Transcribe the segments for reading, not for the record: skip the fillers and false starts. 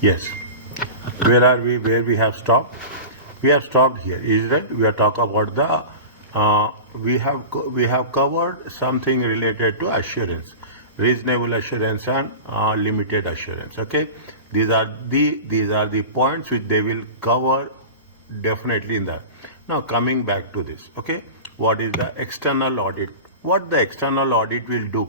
Yes. Where are we? Where we have stopped? We have stopped here. Is that we are talking about the we have covered something related to assurance, reasonable assurance and limited assurance. Okay, these are the points which they will cover definitely in that. Now coming back to this. Okay, what is the external audit? What the external audit will do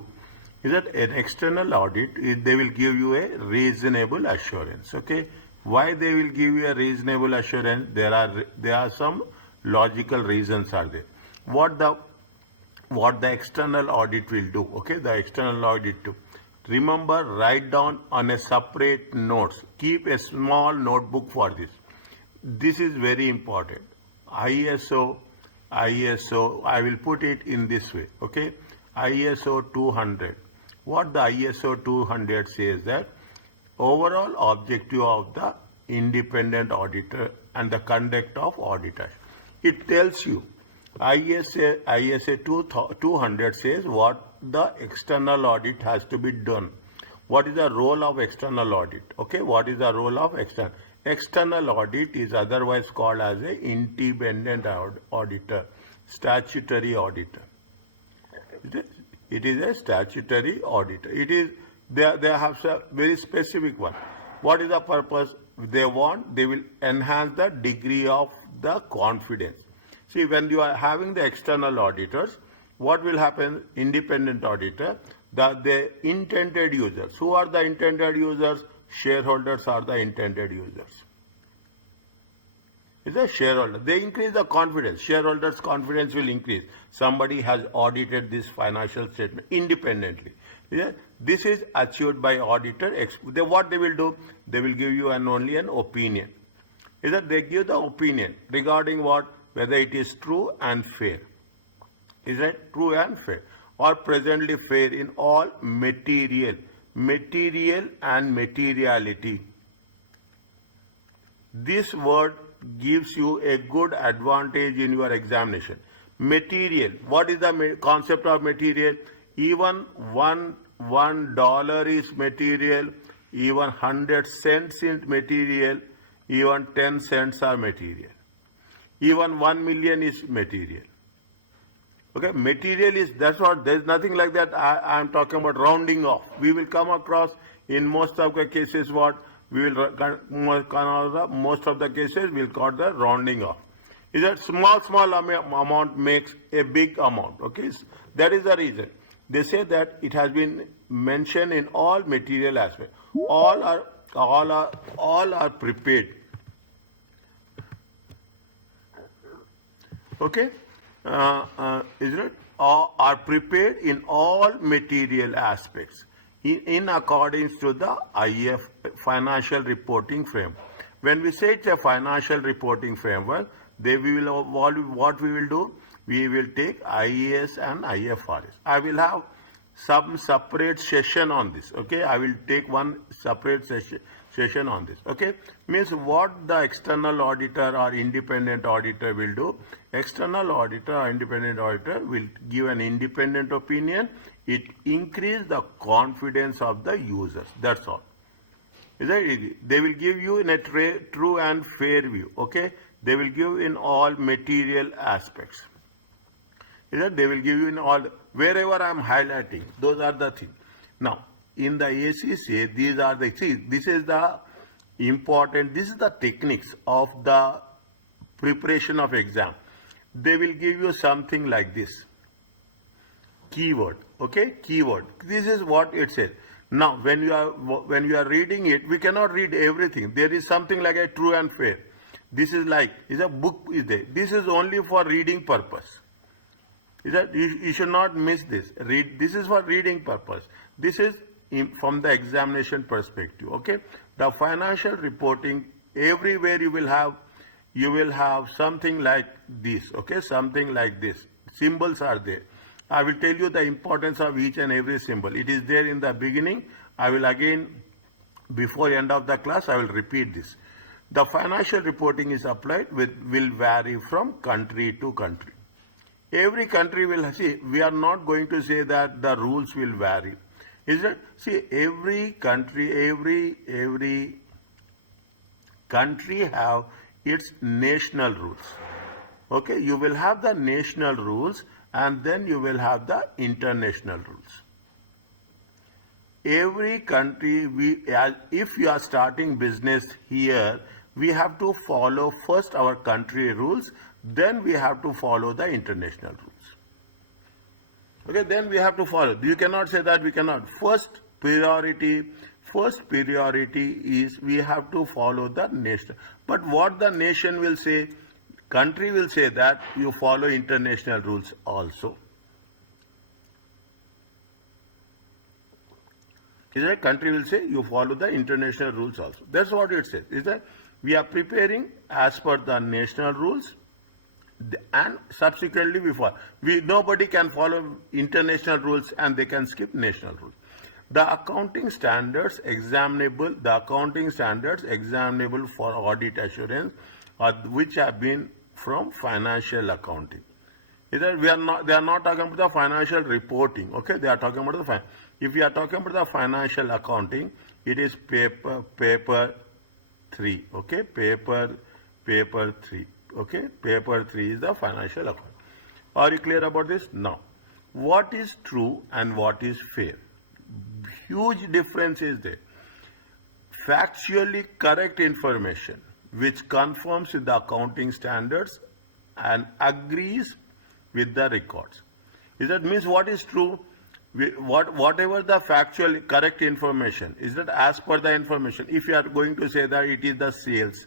is that an external audit they will give you a reasonable assurance. Okay, why they will give you a reasonable assurance? There are some logical reasons are there. What the external audit will do? Okay, the external audit do. Remember, write down on a separate notes. Keep a small notebook for this. This is very important. ISO, I will put it in this way. Okay, ISO 200. What the ISO 200 says that overall objective of the independent auditor and the conduct of auditors. It tells you ISA 200 says what the external audit has to be done. What is the role of external audit? Okay, what is the role of external? External audit is otherwise called as a independent auditor, statutory auditor. It is a statutory auditor. It is they have a very specific one. What is the purpose? They will enhance the degree of the confidence. See, when you are having the external auditors, what will happen? Independent auditor, the intended users. Who are the intended users? Shareholders are the intended users. Is a shareholder. They increase the confidence. Shareholders' confidence will increase. Somebody has audited this financial statement independently. Yeah? This is achieved by auditor. What they will do? They will give you only an opinion. Is that they give the opinion regarding what? Whether it is true and fair. Is it true and fair? Or presently fair in all material and materiality. This word gives you a good advantage in your examination. Material. What is the concept of material? Even $1 is material, even 100 cents is material, even 10 cents are material. Even 1 million is material. Okay, material is, that's what, there's nothing like that. I'm talking about rounding off. We will come across in most of the cases what we will, most of the cases we'll call the rounding off. Is that small amount makes a big amount. Okay, that is the reason. They say that it has been mentioned in all material aspects. All are prepared. Okay, is it? Are prepared in all material aspects in accordance to the IF financial reporting framework. When we say it's a financial reporting framework, what we will do? We will take IAS and IFRS. I will have some separate session on this. Okay, I will take one separate session on this. Okay, means what the external auditor or independent auditor will do. External auditor or independent auditor will give an independent opinion. It increases the confidence of the users. That's all. Is that easy? They will give you in a true and fair view. Okay, they will give in all material aspects. Is that they will give you in all, wherever I am highlighting, those are the things. Now, in the ACCA, these are the, see, this is the important, this is the techniques of the preparation of exam. They will give you something like this. Keyword, okay, keyword. This is what it says. Now, when you are reading it, we cannot read everything. There is something like a true and fair. This is like, is a book is there. This is only for reading purpose. Is that you should not miss this. This is for reading purpose. This is from the examination perspective. Okay, the financial reporting, everywhere you will have something like this. Okay, something like this. Symbols are there. I will tell you the importance of each and every symbol. It is there in the beginning. I will again, before the end of the class, I will repeat this. The financial reporting is applied will vary from country to country. Every country will see. We are not going to say that the rules will vary. Is it? See, every country, every country have its national rules. Okay, you will have the national rules and then you will have the international rules. Every country, if you are starting business here, we have to follow first our country rules, then we have to follow the international rules. Okay, then we have to follow. You cannot say that we cannot. First priority is we have to follow the nation. But what the nation will say, country will say that you follow international rules also. Is that country will say you follow the international rules also. That's what it says. Is that we are preparing as per the national rules, and subsequently we follow. Nobody can follow international rules and they can skip national rules. The accounting standards examinable for audit assurance, which have been from financial accounting. They are not talking about the financial reporting. Okay, they are talking about the if we are talking about the financial accounting, it is paper 3. Okay, paper 3. Okay, paper 3 is the financial account. Are you clear about this? Now, what is true and what is fair? Huge difference is there. Factually correct information which conforms with the accounting standards and agrees with the records. Is that means what is true? Whatever the factual correct information, is that as per the information. If you are going to say that it is the sales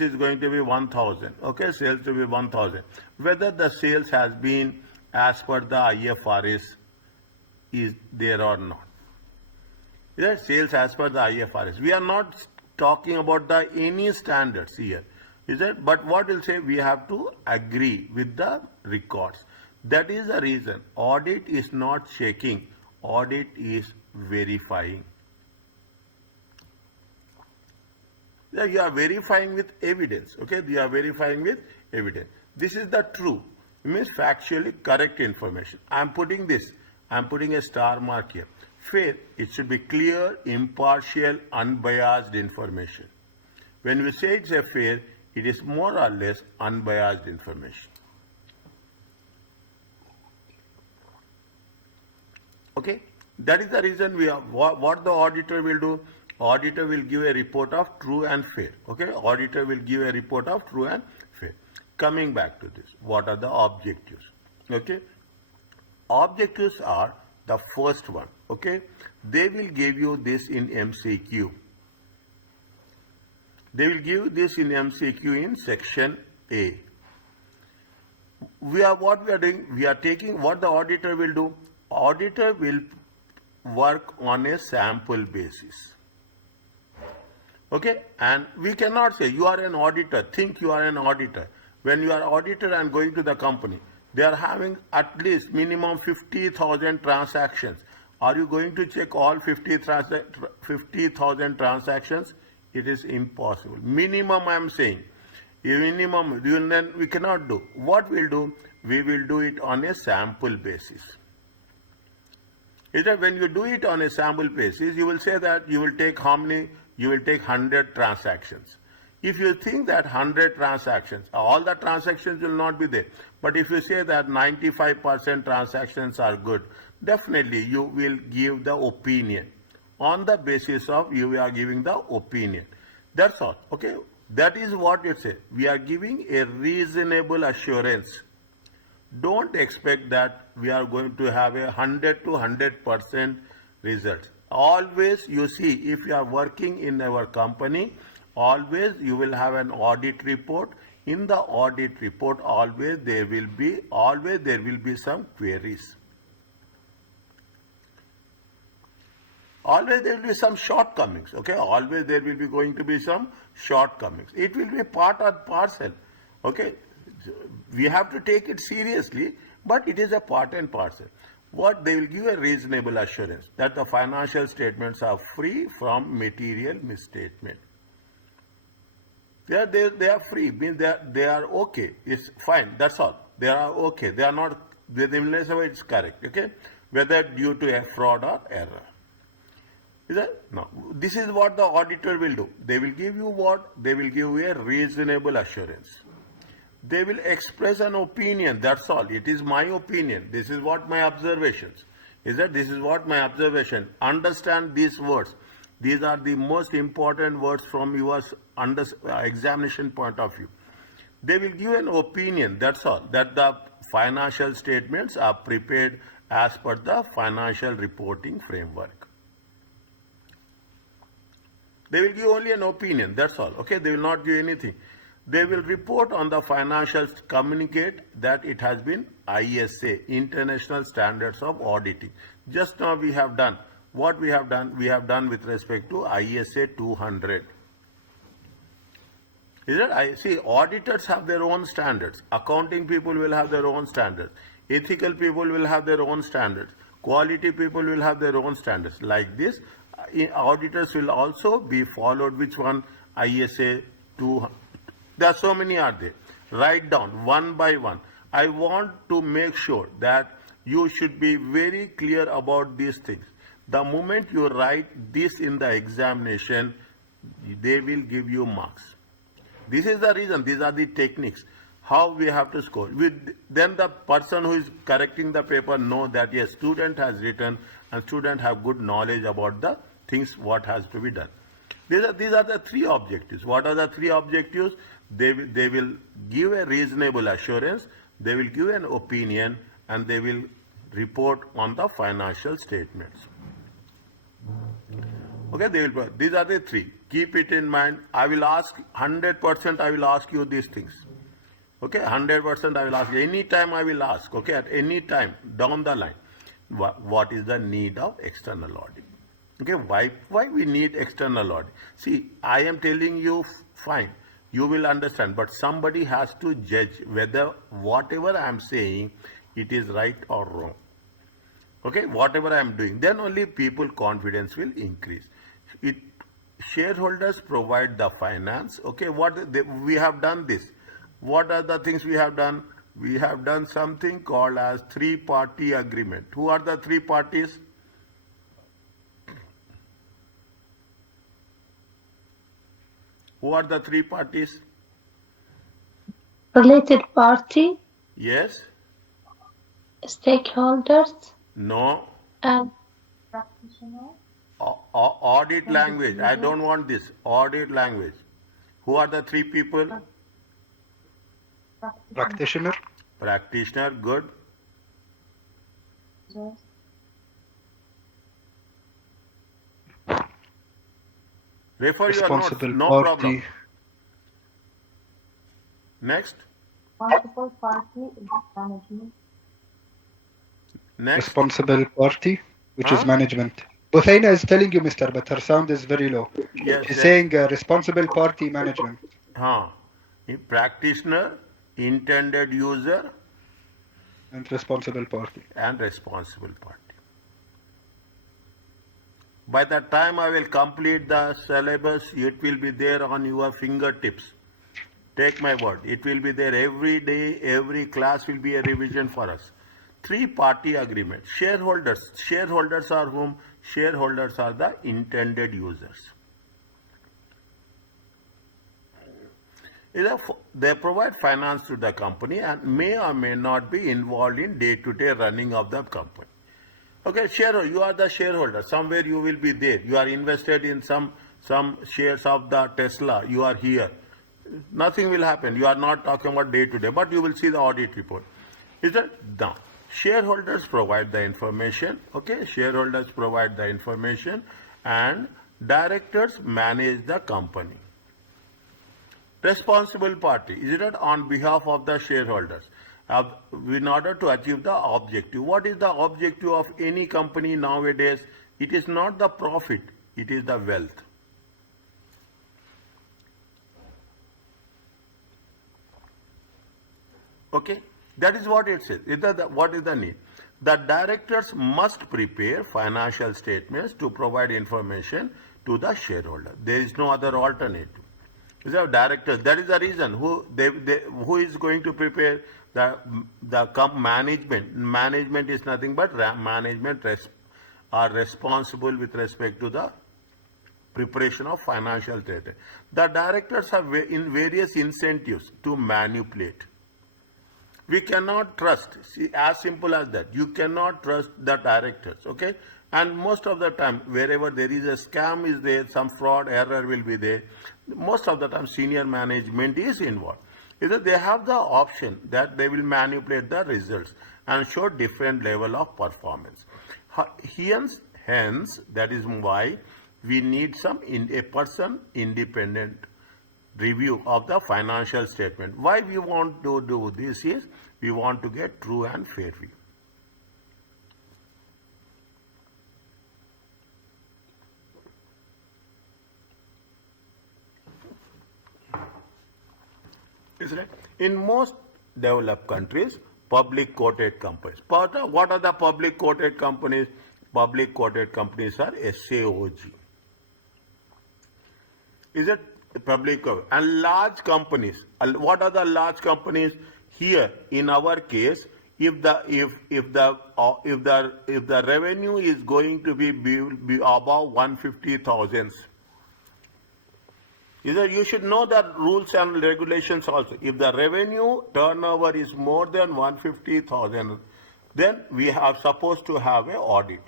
is going to be 1,000. Okay, sales to be 1,000. Whether the sales has been as per the IFRS is there or not. Is that sales as per the IFRS? We are not talking about the any standards here. Is that? But what we'll say, we have to agree with the records. That is the reason audit is not checking, audit is verifying. You are verifying with evidence. Okay, you are verifying with evidence. This is the true. It means factually correct information. I am putting this. I am putting a star mark here. Fair, it should be clear, impartial, unbiased information. When we say it's a fair, it is more or less unbiased information. Okay, that is the reason we are, what the auditor will do. Auditor will give a report of true and fair. Okay, auditor will give a report of true and fair. Coming back to this, what are the objectives? Okay, objectives are the first one. Okay, they will give you this in MCQ. They will give this in MCQ in section A. What we are doing, we are taking what the auditor will do. Auditor will work on a sample basis. Okay, and we cannot say you are an auditor, think you are an auditor. When you are auditor and going to the company, they are having at least minimum 50,000 transactions. Are you going to check all 50,000 transactions? It is impossible. Minimum I am saying. Minimum, then we cannot do. What we'll do? We will do it on a sample basis. Is that when you do it on a sample basis, you will say that you will take how many? You will take 100 transactions. If you think that 100 transactions, all the transactions will not be there. But if you say that 95% transactions are good, definitely you will give the opinion. On the basis of you are giving the opinion. That's all. Okay. That is what it says. We are giving a reasonable assurance. Don't expect that we are going to have a 100 to 100% results. Always you see, if you are working in our company, always you will have an audit report. In the audit report, always there will be some queries. Always there will be some shortcomings. Okay, always there will be going to be some shortcomings. It will be part and parcel. Okay, we have to take it seriously, but it is a part and parcel. What they will give a reasonable assurance that the financial statements are free from material misstatement. They are free, means they are okay. It's fine. That's all. They are okay. They are not. It's correct. Okay, whether due to a fraud or error. Is that? No. This is what the auditor will do. They will give you what? They will give you a reasonable assurance. They will express an opinion. That's all. It is my opinion. This is what my observations. Is that this is what my observation. Understand these words. These are the most important words from your examination point of view. They will give an opinion. That's all. That the financial statements are prepared as per the financial reporting framework. They will give only an opinion. That's all. Okay. They will not give anything. They will report on the financials, communicate that it has been ISA, International Standards of Auditing. Just now we have done. What we have done? We have done with respect to ISA 200. Is it? I see auditors have their own standards. Accounting people will have their own standards. Ethical people will have their own standards. Quality people will have their own standards. Like this, auditors will also be followed. Which one? ISA 200. There are so many are there. Write down one by one. I want to make sure that you should be very clear about these things. The moment you write this in the examination, they will give you marks. This is the reason. These are the techniques. How we have to score. Then the person who is correcting the paper know that yes, student has written and student have good knowledge about the things what has to be done. These are the three objectives. What are the three objectives? They will give a reasonable assurance, they will give an opinion, and they will report on the financial statements. Okay, these are the three. Keep it in mind. I will ask 100%. I will ask you these things. Okay, 100% I will ask. Anytime I will ask. Okay, at any time down the line, what is the need of external audit? Okay, why we need external audit? See, I am telling you, fine, you will understand, but somebody has to judge whether whatever I am saying, it is right or wrong. Okay, whatever I am doing, then only people confidence will increase. Shareholders provide the finance. Okay, we have done this. What are the things we have done? We have done something called as three-party agreement. Who are the three parties? Who are the three parties? Related party, Yes. stakeholders, No. and Audit language. I don't want this. Audit language. Who are the three people? Practitioner. Practitioner. Good. Refer your notes. Responsible No party. problem. Next. multiple party management. Next. Responsible party, which is management. Buthaina is telling you, mister, but her sound is very low. Yes. She's saying responsible party management. Practitioner, intended user, And responsible party. and responsible party. By the time I will complete the syllabus, it will be there on your fingertips. Take my word. It will be there every day, every class will be a revision for us. Three-party agreement. Shareholders. Shareholders are whom? Shareholders are the intended users. They provide finance to the company and may or may not be involved in day-to-day running of the company. Okay, shareholder, you are the shareholder. Somewhere you will be there. You are invested in some shares of the Tesla. You are here. Nothing will happen. You are not talking about day-to-day, but you will see the audit report. Is that? Now, shareholders provide the information. Okay, shareholders provide the information and directors manage the company. Responsible party, is it on behalf of the shareholders in order to achieve the objective? What is the objective of any company nowadays? It is not the profit, it is the wealth. Okay, that is what it says. What is the need? The directors must prepare financial statements to provide information to the shareholder. There is no other alternative. These are directors. That is the reason who is going to prepare the management. Management is nothing but management are responsible with respect to the preparation of financial statement. The directors have in various incentives to manipulate. We cannot trust. See, as simple as that. You cannot trust the directors, okay? And most of the time, wherever there is a scam is there, some fraud, error will be there. Most of the time, senior management is involved. Either they have the option that they will manipulate the results and show different level of performance. Hence, that is why we need a person independent review of the financial statement. Why we want to do this is we want to get true and fair view. Is right? In most developed countries, public quoted companies. What are the public quoted companies? Public quoted companies are SAOG. Is it public? And large companies. What are the large companies? Here, in our case, if the revenue is going to be above 150,000, you should know the rules and regulations also. If the revenue turnover is more than 150,000, then we are supposed to have an audit.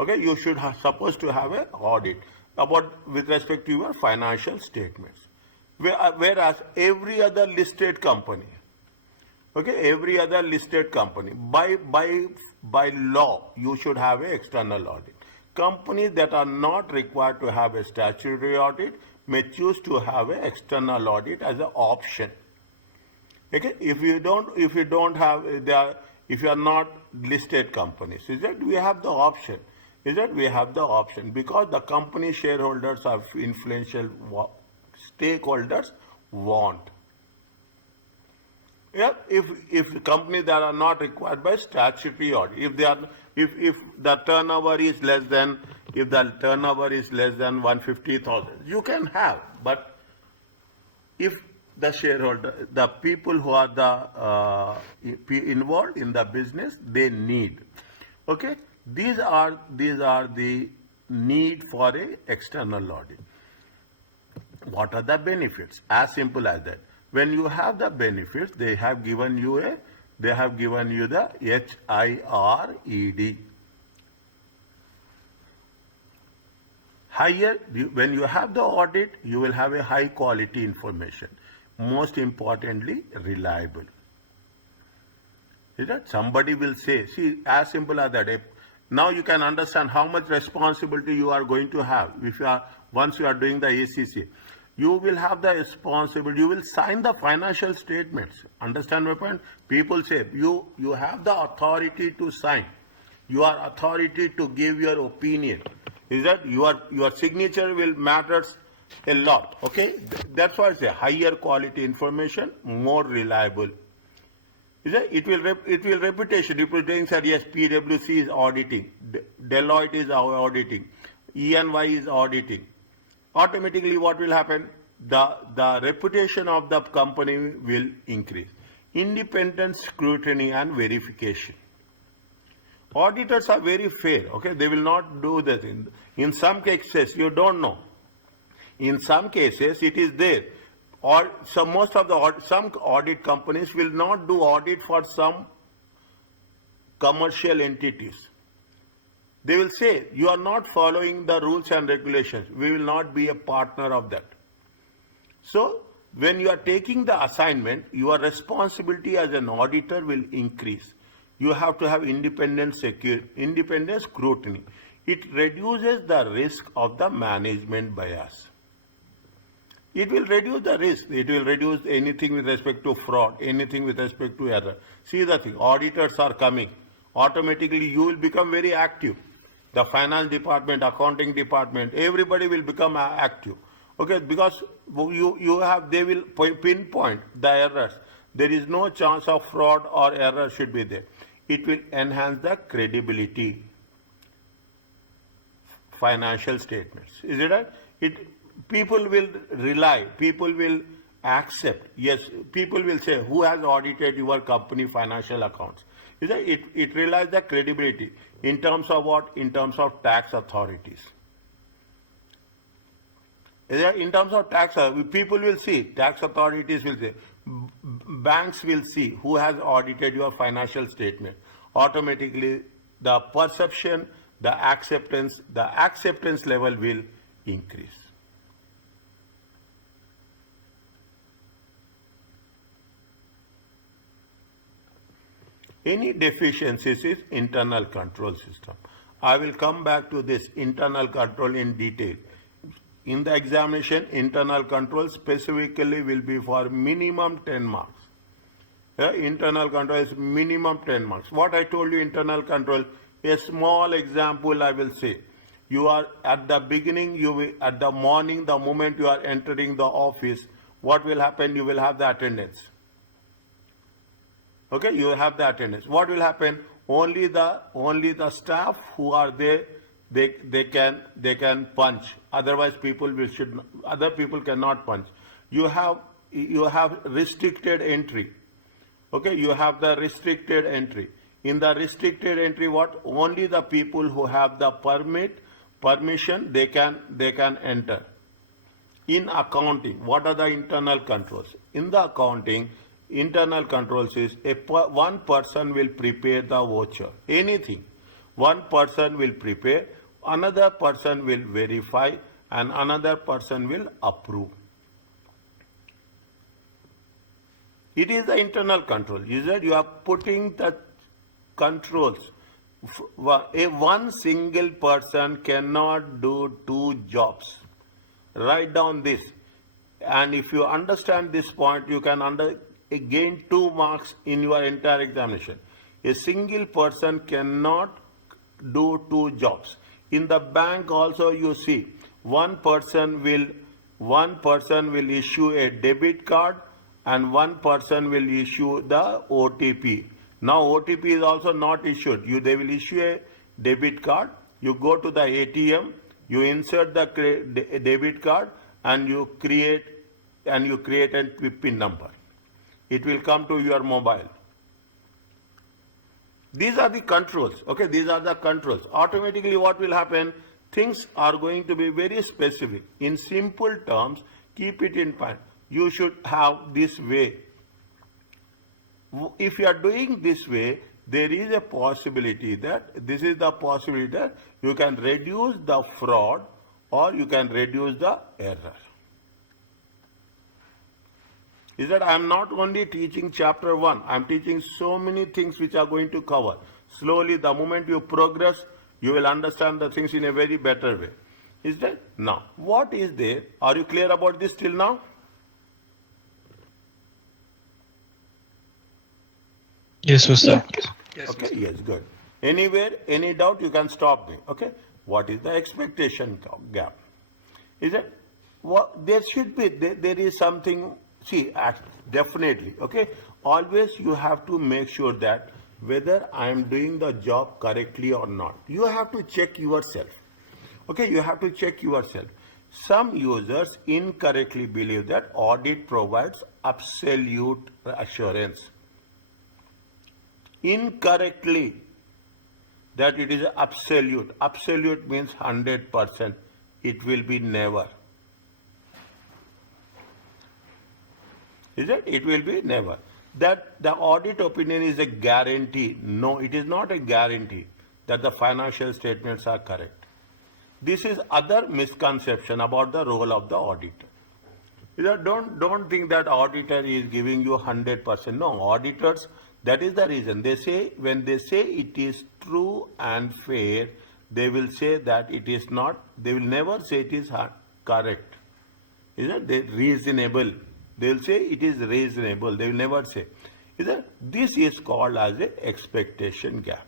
Okay, you should supposed to have an audit with respect to your financial statements. Whereas every other listed company, okay, every other listed company, by law, you should have an external audit. Companies that are not required to have a statutory audit may choose to have an external audit as an option. Okay, if you are not listed companies, is that we have the option. Because the company shareholders are influential stakeholders want. Yeah, if companies that are not required by statutory audit, if the turnover is less than 150,000, you can have. But if the shareholder, the people who are involved in the business, they need. Okay, these are the need for a external audit. What are the benefits? As simple as that. When you have the benefits, they have given you the HIRED. Higher, when you have the audit, you will have a high quality information. Most importantly, reliable. Is that somebody will say, see, as simple as that. Now you can understand how much responsibility you are going to have once you are doing the ACCA. You will have the responsibility. You will sign the financial statements. Understand my point? People say you have the authority to sign. You are authority to give your opinion. Is that your signature will matters a lot. Okay, that's why I say higher quality information, more reliable. Is that it will reputation. People saying that yes, PwC is auditing, Deloitte is auditing, EY is auditing. Automatically, what will happen? The reputation of the company will increase. Independent scrutiny and verification. Auditors are very fair. Okay, they will not do that. In some cases, you don't know. In some cases, it is there. Or some audit companies will not do audit for some commercial entities. They will say, you are not following the rules and regulations. We will not be a partner of that. So, when you are taking the assignment, your responsibility as an auditor will increase. You have to have independent scrutiny. It reduces the risk of the management bias. It will reduce the risk. It will reduce anything with respect to fraud, anything with respect to error. See the thing, auditors are coming. Automatically, you will become very active. The finance department, accounting department, everybody will become active. Okay, because they will pinpoint the errors. There is no chance of fraud or error should be there. It will enhance the credibility. Financial statements. Is it right? People will rely, people will accept. Yes, people will say, who has audited your company financial accounts? It relies the credibility in terms of what? In terms of tax authorities. In terms of tax, people will see, tax authorities will see, banks will see who has audited your financial statement. Automatically, the perception, the acceptance level will increase. Any deficiencies is internal control system. I will come back to this internal control in detail. In the examination, internal control specifically will be for minimum 10 marks. Internal control is minimum 10 marks. What I told you, internal control, a small example I will say. You are at the beginning, at the morning, the moment you are entering the office, what will happen? You will have the attendance. Okay, you have the attendance. What will happen? Only the staff who are there, they can punch. Otherwise, other people cannot punch. You have restricted entry. Okay, you have the restricted entry. In the restricted entry, what? Only the people who have the permission, they can enter. In accounting, what are the internal controls? In the accounting, internal controls is one person will prepare the voucher. Anything. One person will prepare, another person will verify, and another person will approve. It is the internal control. You are putting the controls. One single person cannot do two jobs. Write down this. And if you understand this point, you can gain 2 marks in your entire examination. A single person cannot do 2 jobs. In the bank also you see, one person will issue a debit card and one person will issue the OTP. Now OTP is also not issued. They will issue a debit card. You go to the ATM, you insert the debit card and you create a PIN number. It will come to your mobile. These are the controls. Okay, these are the controls. Automatically what will happen? Things are going to be very specific. In simple terms, keep it in mind. You should have this way. If you are doing this way, there is a possibility that you can reduce the fraud or you can reduce the error. Is that I am not only teaching chapter 1, I am teaching so many things which are going to cover. Slowly, the moment you progress, you will understand the things in a very better way. Is that? Now, what is there? Are you clear about this till now? Yes, Ustad. Yes, Okay, Mr. yes, good. Anywhere, any doubt, you can stop me. Okay, what is the expectation gap? Is it? There should be, there is something. See, definitely, okay? Always you have to make sure that whether I am doing the job correctly or not. You have to check yourself. Okay, you have to check yourself. Some users incorrectly believe that audit provides absolute assurance. Incorrectly, that it is absolute. Absolute means 100%. It will be never. Is it? It will be never. That the audit opinion is a guarantee. No, it is not a guarantee that the financial statements are correct. This is other misconception about the role of the auditor. Don't think that auditor is giving you 100%. No, auditors, that is the reason. They say, when they say it is true and fair, they will say that it is not, they will never say it is correct. Is it? Reasonable. They will say it is reasonable. They will never say. Is it? This is called as a expectation gap.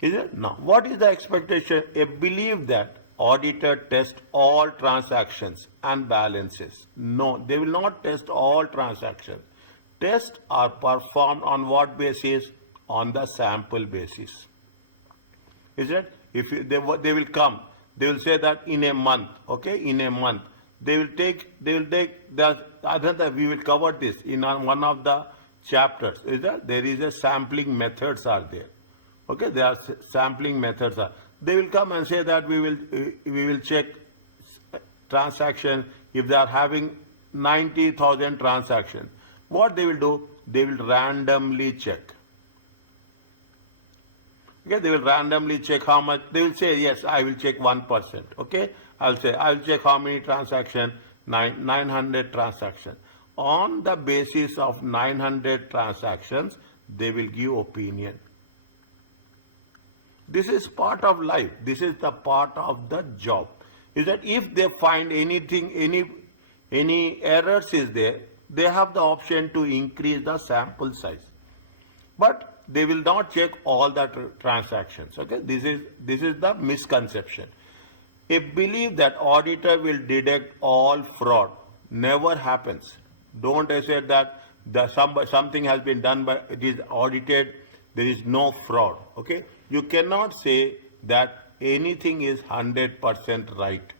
Is it? Now, what is the expectation? A belief that auditor test all transactions and balances. No, they will not test all transactions. Tests are performed on what basis? On the sample basis. Is it? If they will come. They will say that in a month, okay, in a month, they will take the other, we will cover this in one of the chapters, is that there is a sampling methods are there. Okay, there are sampling methods are. They will come and say that we will check transaction if they are having 90,000 transactions. What they will do? They will randomly check. Okay, they will randomly check how much. They will say, yes, I will check 1%. Okay, I'll say, I will check how many transactions, 900 transactions. On the basis of 900 transactions, they will give opinion. This is part of life. This is the part of the job. Is that if they find anything, any errors is there, they have the option to increase the sample size. But they will not check all the transactions. Okay, this is the misconception. A belief that auditor will detect all fraud never happens. Don't say that something has been done by it is audited, there is no fraud. Okay, you cannot say that anything is 100% right.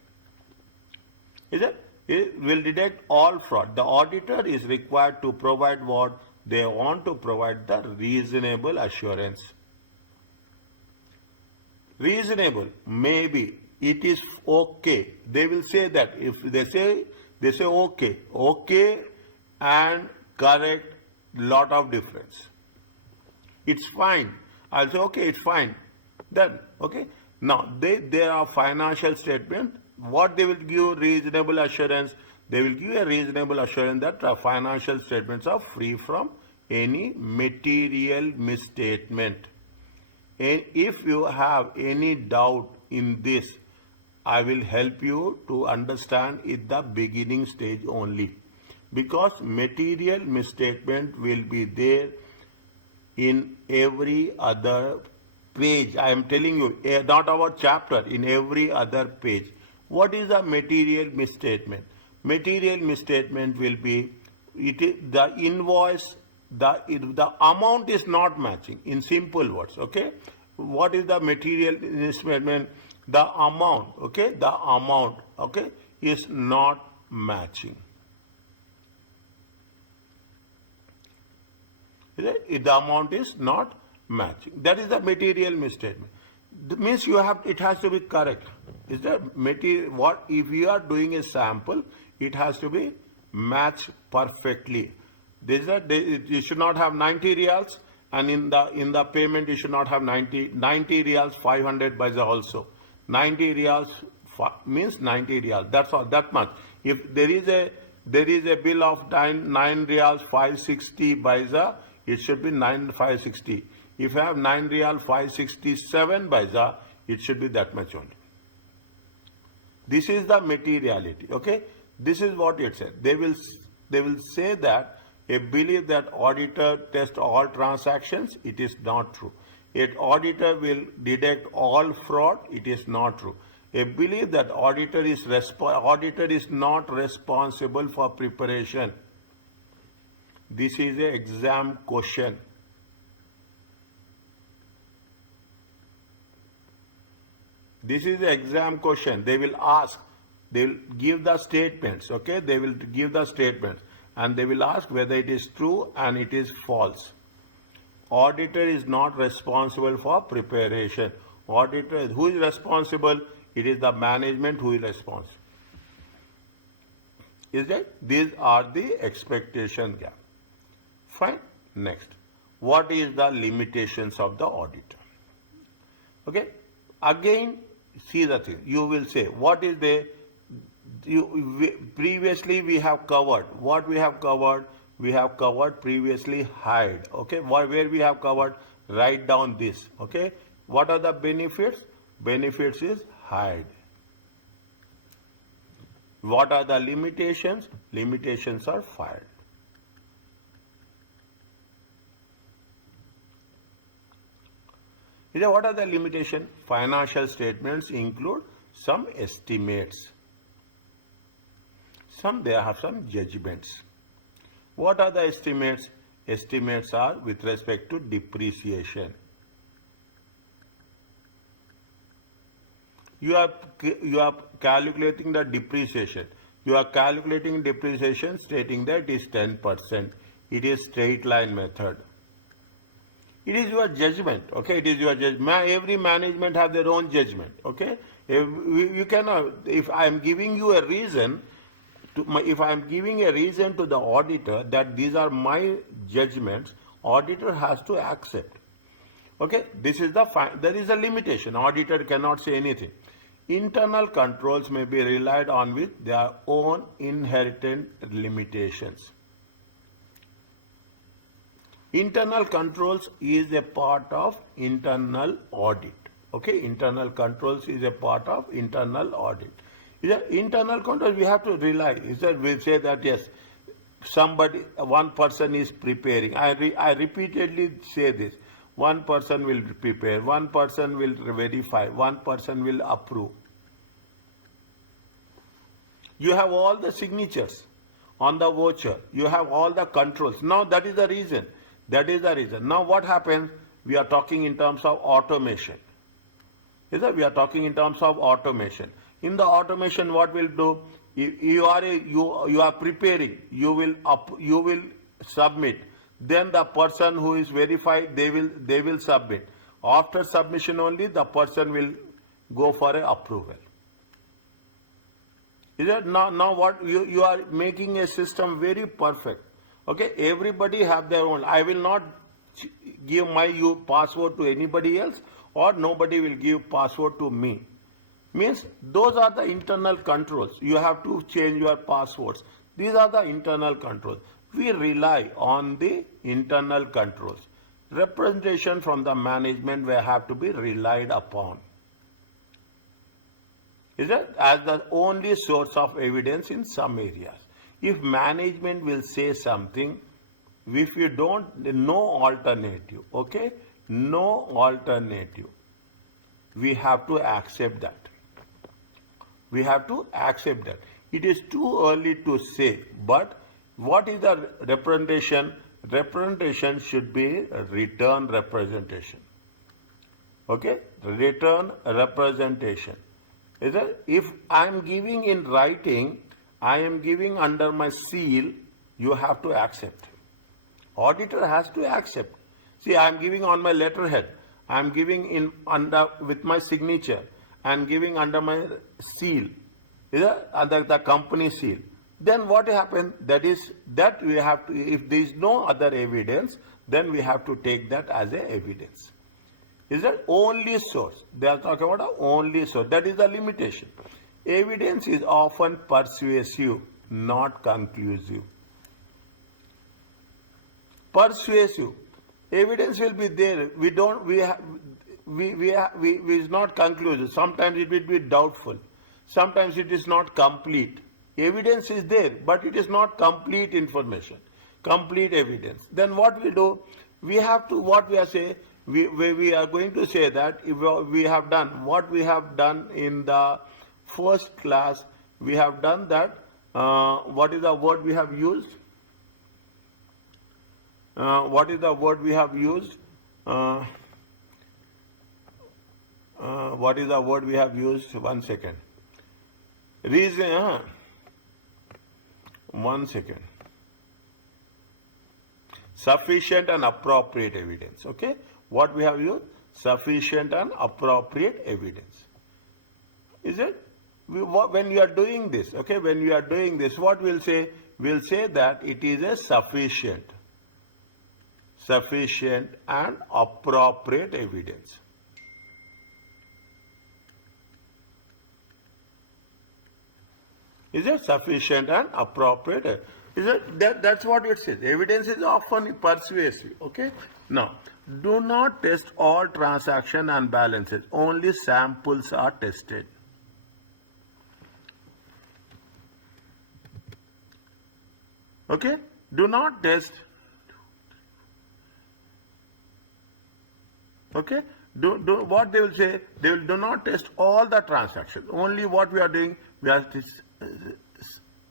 Is it? It will detect all fraud. The auditor is required to provide what they want to provide, the reasonable assurance. Reasonable, maybe it is okay. They will say that. If they say okay and correct, lot of difference. It's fine. I'll say okay, it's fine. Then okay. Now there are financial statements. What they will give reasonable assurance? They will give a reasonable assurance that the financial statements are free from any material misstatement. And if you have any doubt in this, I will help you to understand at the beginning stage only. Because material misstatement will be there in every other page. I am telling you, not our chapter, in every other page. What is a material misstatement? Material misstatement will be the invoice, the amount is not matching, in simple words. Okay, what is the material misstatement? The amount, okay, the amount, okay, is not matching. The amount is not matching. That is the material misstatement. Means you have, it has to be correct. Is that material? What if you are doing a sample? It has to be matched perfectly. You should not have 90 reals, and in the payment you should not have 90 reals 500 paisa also. 90 reals means 90 reals. That's all. That much. If there is a bill of 9 reals 560 paisa, it should be 560. If you have 9 real 567 paisa, it should be that much only. This is the materiality. Okay, this is what it said. They will say that a belief that auditor test all transactions, it is not true. An auditor will detect all fraud, it is not true. A belief that auditor is not responsible for preparation. This is an exam question. This is the exam question. They will ask, they will give the statements, okay? They will give the statements and they will ask whether it is true and it is false. Auditor is not responsible for preparation. Auditor, who is responsible? It is the management who is responsible. Is that? These are the expectation gap. Fine. Next. What is the limitations of the auditor? Okay. Again, see the thing. You will say, what is the, previously we have covered. What we have covered? We have covered previously hide. Okay. Where we have covered, write down this. Okay. What are the benefits? Benefits is hide. What are the limitations? Limitations are fired. What are the limitations? Financial statements include some estimates. They have some judgments. What are the estimates? Estimates are with respect to depreciation. You are calculating the depreciation. You are calculating depreciation stating that it is 10%. it is straight line method. It is your judgment, okay? It is your judgment. Every management have their own judgment, okay? You cannot, if I am giving you a reason, if I am giving a reason to the auditor that these are my judgments, auditor has to accept. Okay, this is there is a limitation. Auditor cannot say anything. Internal controls may be relied on with their own inherent limitations. Internal controls is a part of internal audit. Okay, internal controls is a part of internal audit. Internal controls we have to rely. We say that yes, one person is preparing. I repeatedly say this. One person will prepare, one person will verify, one person will approve. You have all the signatures on the voucher. You have all the controls. Now that is the reason. That is the reason. Now what happens? We are talking in terms of automation. We are talking in terms of automation. In the automation, what we'll do? You are preparing. You will submit. Then the person who is verified, they will submit. After submission only, the person will go for an approval. Now what you are making a system very perfect. Okay, everybody have their own. I will not give my password to anybody else, or nobody will give password to me. Means those are the internal controls. You have to change your passwords. These are the internal controls. We rely on the internal controls. Representation from the management will have to be relied upon. As the only source of evidence in some areas. If management will say something, if you don't, no alternative, okay? No alternative. We have to accept that. We have to accept that. It is too early to say, but what is the representation? Representation should be a return representation. Okay? Return representation. If I am giving in writing, I am giving under my seal, you have to accept. Auditor has to accept. See, I am giving on my letterhead. I am giving with my signature. I am giving under my seal. Under the company seal. Then what happens? That we have to, if there is no other evidence, then we have to take that as a evidence. Is that only source? They are talking about the only source. That is the limitation. Evidence is often persuasive, not conclusive. Persuasive. Evidence will be there. Is not conclusive. Sometimes it will be doubtful. Sometimes it is not complete. Evidence is there, but it is not complete information, complete evidence. Then what we do? We have to, what we are saying, we are going to say that if we have done what we have done in the first class, we have done that. What is the word we have used? What is the word we have used? What is the word we have used? 1 second. Reason. 1 second. Sufficient and appropriate evidence. Okay. What we have used? Sufficient and appropriate evidence. Is it? When you are doing this, okay, when you are doing this, what we'll say? We'll say that it is a sufficient and appropriate evidence. Is it sufficient and appropriate? Is it that's what it says. Evidence is often persuasive. Okay. Now, do not test all transaction and balances. Only samples are tested. Okay. Do not test. Okay. What they will say? They will do not test all the transactions. Only what we are doing, we are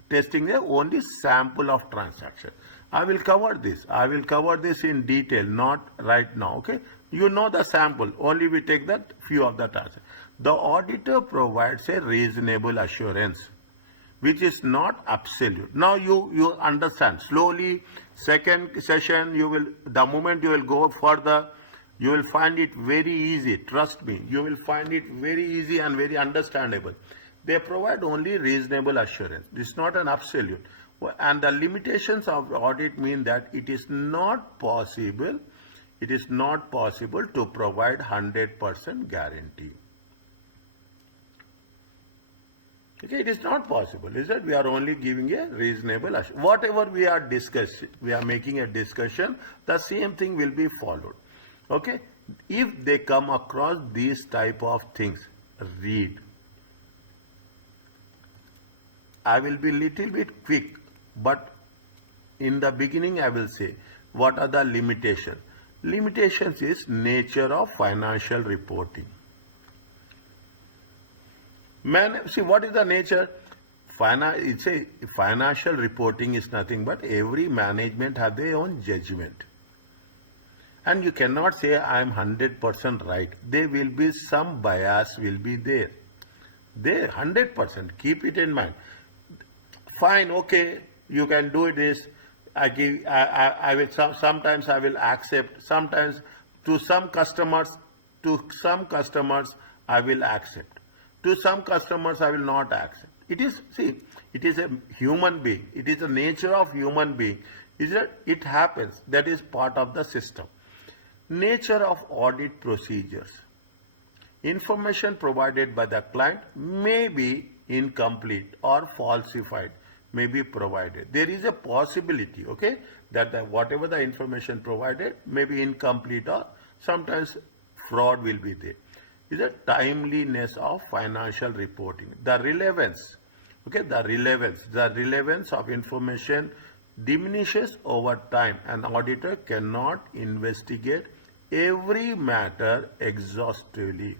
testing the only sample of transaction. I will cover this. I will cover this in detail, not right now. Okay. You know the sample. Only we take that few of the transactions. The auditor provides a reasonable assurance which is not absolute. Now you understand. Slowly, second session, the moment you will go further, you will find it very easy. Trust me, you will find it very easy and very understandable. They provide only reasonable assurance. It's not an absolute. And the limitations of audit mean that it is not possible to provide 100% guarantee. Okay, it is not possible, is that we are only giving a reasonable assurance. Whatever we are discussing, we are making a discussion, the same thing will be followed. Okay, if they come across these type of things, read. I will be little bit quick, but in the beginning I will say, what are the limitations? Limitations is nature of financial reporting. See, what is the nature? It's a financial reporting is nothing but every management have their own judgment. And you cannot say I am 100% right. There will be some bias will be there. There, 100%. Keep it in mind. Fine, okay, you can do this. I will sometimes I will accept. Sometimes to some customers I will accept. To some customers I will not accept. It is a human being. It is the nature of human being. Is that it happens. That is part of the system. Nature of audit procedures. Information provided by the client may be incomplete or falsified, may be provided. There is a possibility, okay, that whatever the information provided may be incomplete or sometimes fraud will be there. Is a timeliness of financial reporting. The relevance, okay, the relevance of information diminishes over time. An auditor cannot investigate every matter exhaustively.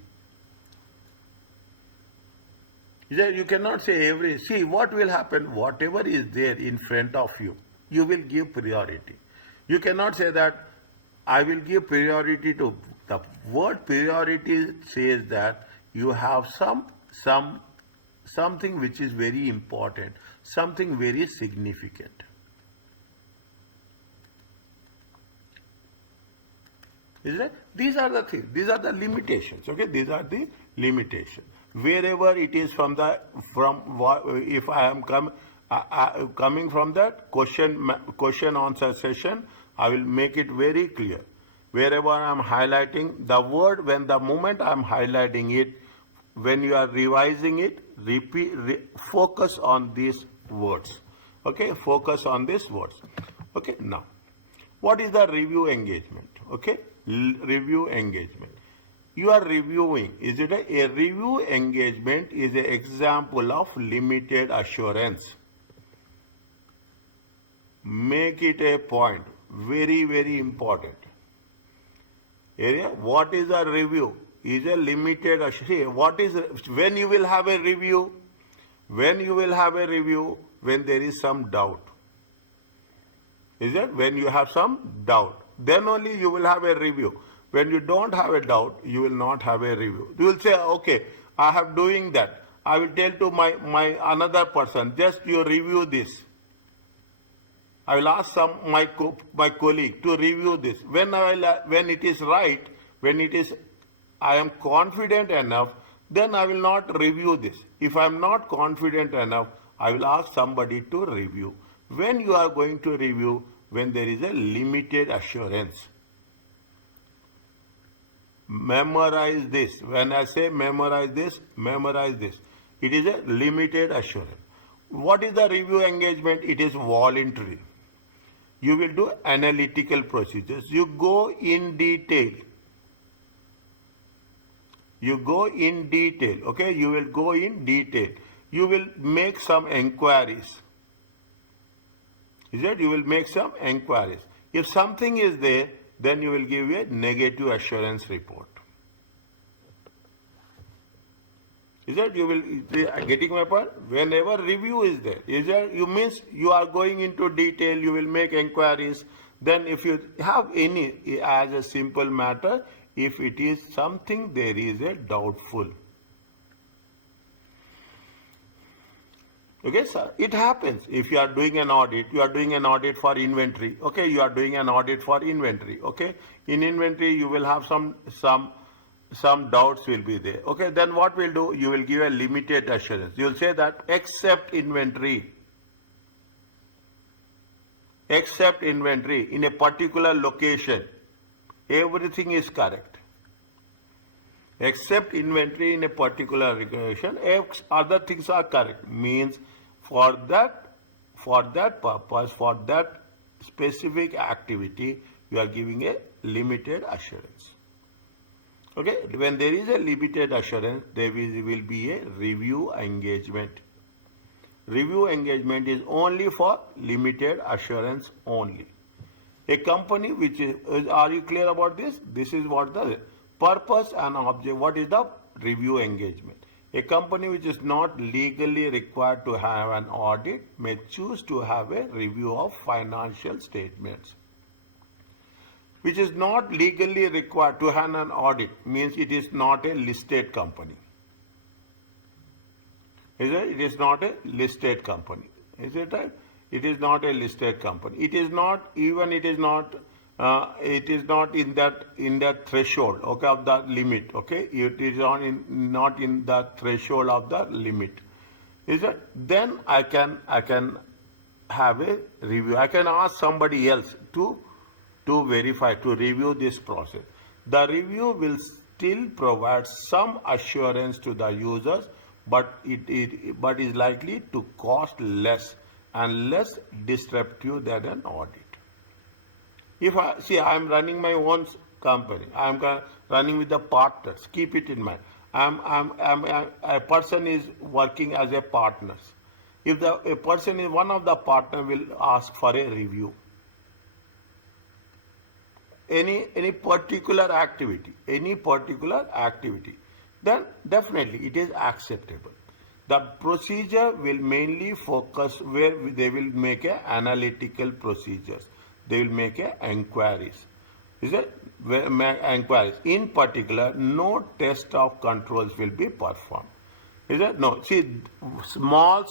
You cannot say see what will happen, whatever is there in front of you, you will give priority. You cannot say that I will give priority to, the word priority says that you have something which is very important, something very significant. Is it? These are the things, these are the limitations, okay, these are the limitations. Wherever it is if I am coming from that question answer session, I will make it very clear. Wherever I am highlighting the word, when the moment I am highlighting it, when you are revising it, focus on these words. Okay, focus on these words. Okay, now, what is the review engagement? Okay, review engagement. You are reviewing. Is it a review engagement is an example of limited assurance. Make it a point. Very, very important. Area. What is a review? Is a limited assurance. What is when you will have a review? When you will have a review? When there is some doubt. Is it? When you have some doubt. Then only you will have a review. When you don't have a doubt, you will not have a review. You will say, okay, I have doing that. I will tell to my another person, just you review this. I will ask my colleague to review this. When it is right, I am confident enough, then I will not review this. If I am not confident enough, I will ask somebody to review. When you are going to review, when there is a limited assurance. Memorize this. When I say memorize this. It is a limited assurance. What is the review engagement? It is voluntary. You will do analytical procedures. You go in detail. Okay, you will go in detail. You will make some inquiries. Is it? You will make some inquiries. If something is there, then you will give a negative assurance report. Is that you will getting my point? Whenever review is there, you means you are going into detail, you will make inquiries. Then if you have any, as a simple matter, if it is something there is a doubtful. Okay, sir, it happens. If you are doing an audit, you are doing an audit for inventory. Okay, you are doing an audit for inventory. Okay, in inventory you will have some doubts will be there. Okay, then what we'll do? You will give a limited assurance. You will say that except inventory in a particular location, everything is correct. Except inventory in a particular location, other things are correct. Means for that purpose, for that specific activity, you are giving a limited assurance. Okay, when there is a limited assurance, there will be a review engagement. Review engagement is only for limited assurance only. A company which is, are you clear about this? This is what the purpose and object, what is the review engagement? A company which is not legally required to have an audit may choose to have a review of financial statements. Which is not legally required to have an audit means it is not a listed company. Is it? It is not a listed company. Is it right? It is not a listed company. It is not even. It is not in that threshold. Okay, of the limit. Okay, it is not in the threshold of the limit. Is it? Then I can have a review. I can ask somebody else to verify, to review this process. The review will still provide some assurance to the users, but it is likely to cost less and less disruptive than an audit. If I am running my own company, I am running with the partners. Keep it in mind. A person is working as a partner. If a person is one of the partner will ask for a review. Any particular activity, then definitely it is acceptable. The procedure will mainly focus where they will make analytical procedures. They will make inquiries. Is it? Inquiries. In particular, no test of controls will be performed. Is it? No. See, small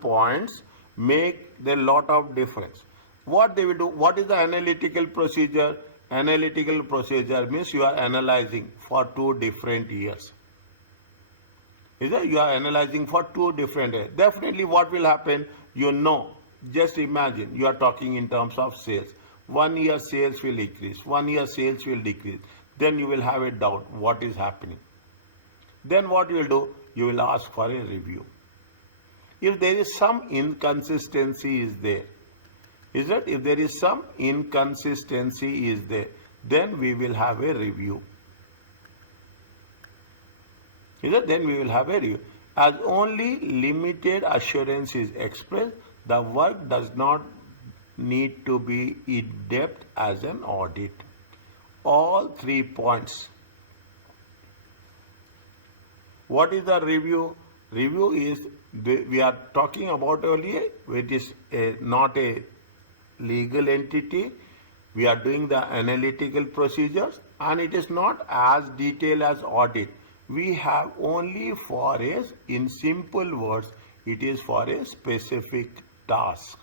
points make a lot of difference. What they will do? What is the analytical procedure? Analytical procedure means you are analyzing for 2 different years. Is it? You are analyzing for 2 different years. Definitely what will happen, just imagine you are talking in terms of sales. 1 year sales will increase, 1 year sales will decrease. Then you will have a doubt what is happening. Then what you will do? You will ask for a review. If there is some inconsistency is there, is that if there is some inconsistency is there, then we will have a review. Is that? Then we will have a review. As only limited assurance is expressed, the work does not need to be in depth as an audit. All 3 points. What is the review? Review is, we are talking about earlier, it is not a legal entity. We are doing the analytical procedures and it is not as detailed as audit. We have only for in simple words, it is for a specific task.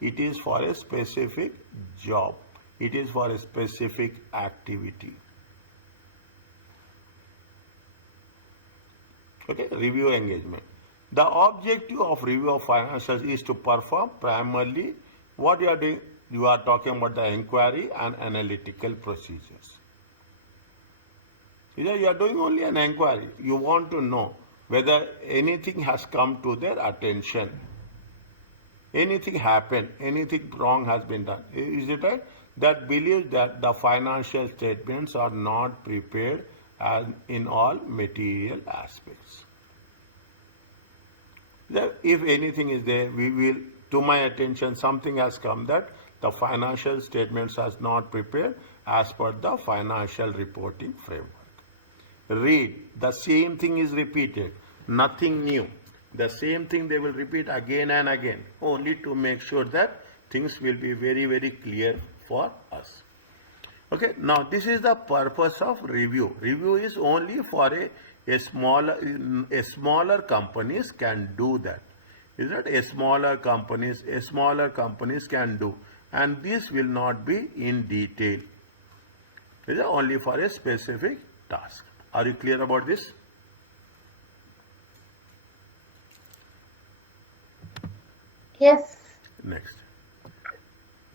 It is for a specific job. It is for a specific activity. Okay, review engagement. The objective of review of financials is to perform primarily what you are doing. You are talking about the inquiry and analytical procedures. You are doing only an inquiry. You want to know whether anything has come to their attention. Anything happened, anything wrong has been done. Is it right? That believes that the financial statements are not prepared in all material aspects. If anything is there, we will, to my attention, something has come that the financial statements are not prepared as per the financial reporting framework. Read, the same thing is repeated, nothing new. The same thing they will repeat again and again, only to make sure that things will be very, very clear for us. Okay, now this is the purpose of review. Review is only for a smaller companies can do that. Is that a smaller companies can do, and this will not be in detail. It is only for a specific task. Are you clear about this? Yes. Next.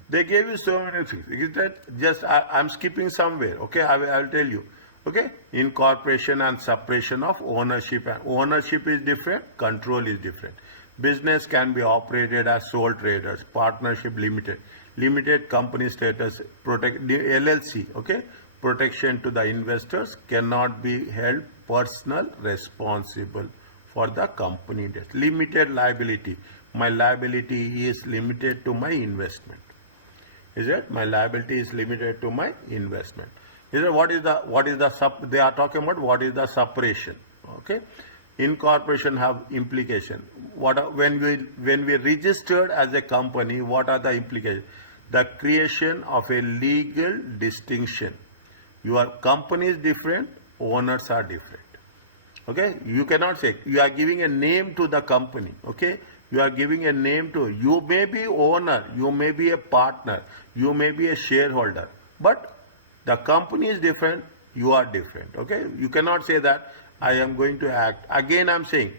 They gave you so many things. Is that just I'm skipping somewhere? Okay, I will tell you. Okay, incorporation and separation of ownership. Ownership is different. Control is different. Business can be operated as sole traders, partnership limited, limited company status, LLC. Okay, protection to the investors, cannot be held personal responsible for the company debt. Limited liability. My liability is limited to my investment. Is it? My liability is limited to my investment. Is it? What is the they are talking about what is the separation? Okay. Incorporation have implication. When we registered as a company, what are the implications? The creation of a legal distinction. Your company is different, owners are different. Okay, you cannot say you are giving a name to the company. Okay, you are giving a name to, you may be owner, you may be a partner, you may be a shareholder, but the company is different, you are different. Okay, you cannot say that I am going to act. Again, I am saying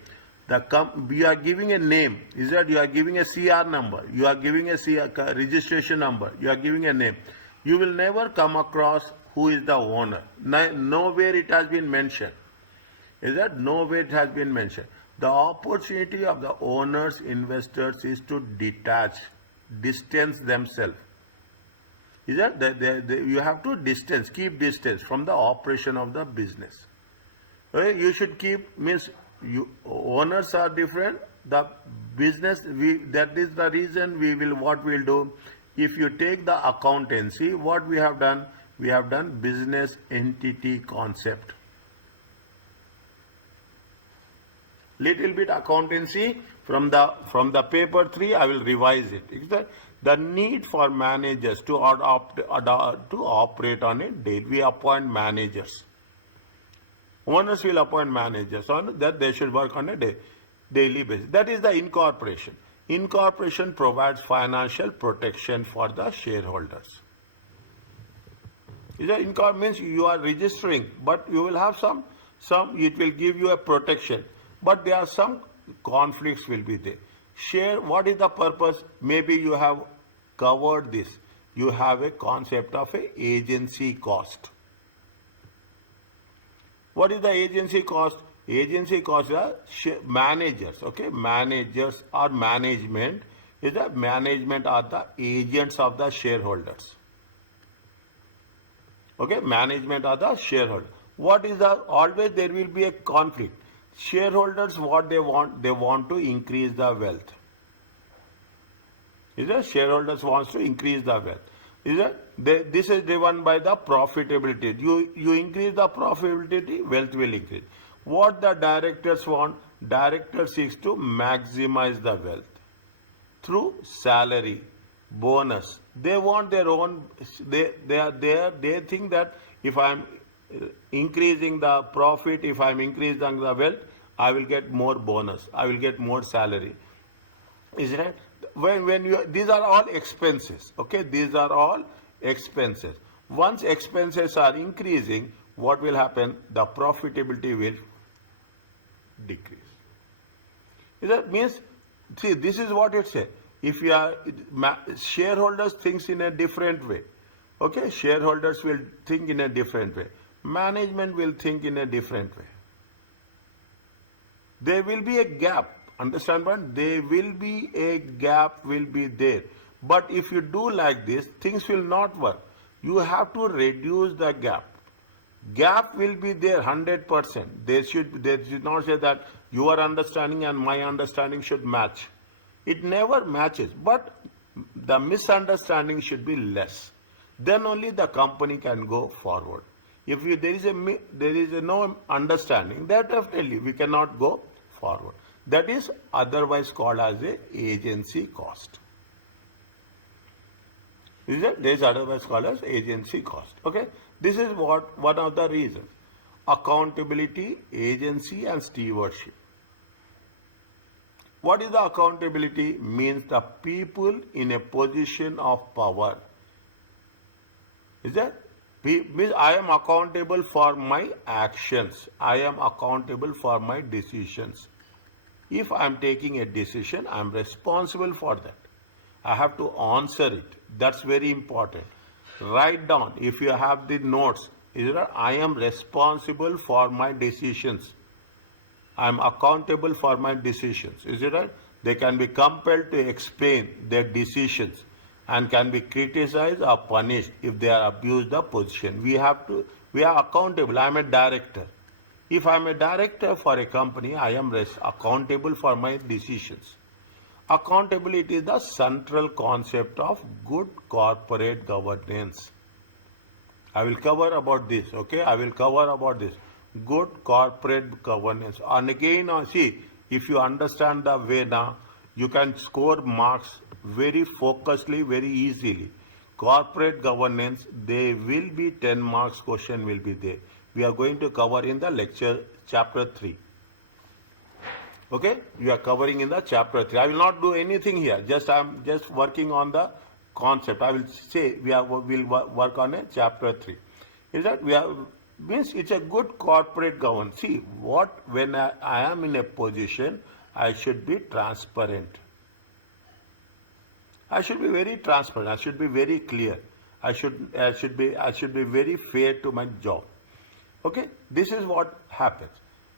you are giving a name. Is that you are giving a CR number, you are giving a registration number, you are giving a name. You will never come across who is the owner. Nowhere it has been mentioned. Is that nowhere it has been mentioned. The opportunity of the owners, investors is to distance themselves. Is that you have to keep distance from the operation of the business. Okay? You should keep, means owners are different. The business, that is the reason what we'll do. If you take the accountancy, what we have done business entity concept. Little bit accountancy from the paper 3, I will revise it. Is that the need for managers to operate on a day? We appoint managers. Owners will appoint managers on that they should work on a daily basis. That is the incorporation. Incorporation provides financial protection for the shareholders. Means you are registering, but you will have some it will give you a protection. But there are some conflicts will be there. Share, what is the purpose? Maybe you have covered this. You have a concept of a agency cost. What is the agency cost? Agency cost are managers. Okay, managers or management is the management are the agents of the shareholders. Okay, management are the shareholders. What is always there will be a conflict. Shareholders, what they want to increase the wealth. Is that shareholders wants to increase the wealth. Is that this is driven by the profitability. You increase the profitability, wealth will increase. What the directors want, directors seeks to maximize the wealth through salary, bonus. They want their own. They think that if I am increasing the profit, if I am increasing the wealth, I will get more bonus, I will get more salary. Is it right? These are all expenses. Okay, these are all expenses. Once expenses are increasing, what will happen? The profitability will decrease. That means, see, this is what it says. If you are shareholders thinks in a different way. Okay, shareholders will think in a different way. Management will think in a different way. There will be a gap. Understand what? There will be a gap will be there. But if you do like this, things will not work. You have to reduce the gap. Gap will be there 100%. They should not say that your understanding and my understanding should match. It never matches. But the misunderstanding should be less. Then only the company can go forward. If there is no understanding, that definitely we cannot go forward. That is otherwise called as a agency cost. That is otherwise called as agency cost. Okay, this is one of the reasons. Accountability, agency, and stewardship. What is the accountability? Means the people in a position of power. Is that? Means I am accountable for my actions. I am accountable for my decisions. If I am taking a decision, I am responsible for that. I have to answer it. That's very important. Write down, if you have the notes, is that I am responsible for my decisions. I am accountable for my decisions. Is it right? They can be compelled to explain their decisions and can be criticized or punished if they are abused the position. We are accountable. I am a director. If I am a director for a company, I am accountable for my decisions. Accountability is the central concept of good corporate governance. I will cover about this, okay? I will cover about this. Good corporate governance. And again, see, if you understand the way now, you can score marks very focusedly, very easily. Corporate governance, there will be 10 marks question will be there. We are going to cover in the lecture chapter 3. Okay, you are covering in the chapter 3. I will not do anything here. I am just working on the concept. I will say we'll work on a chapter 3. Is that means it's a good corporate governance. See, when I am in a position, I should be transparent. I should be very transparent. I should be very clear. I should be very fair to my job. Okay, this is what happens.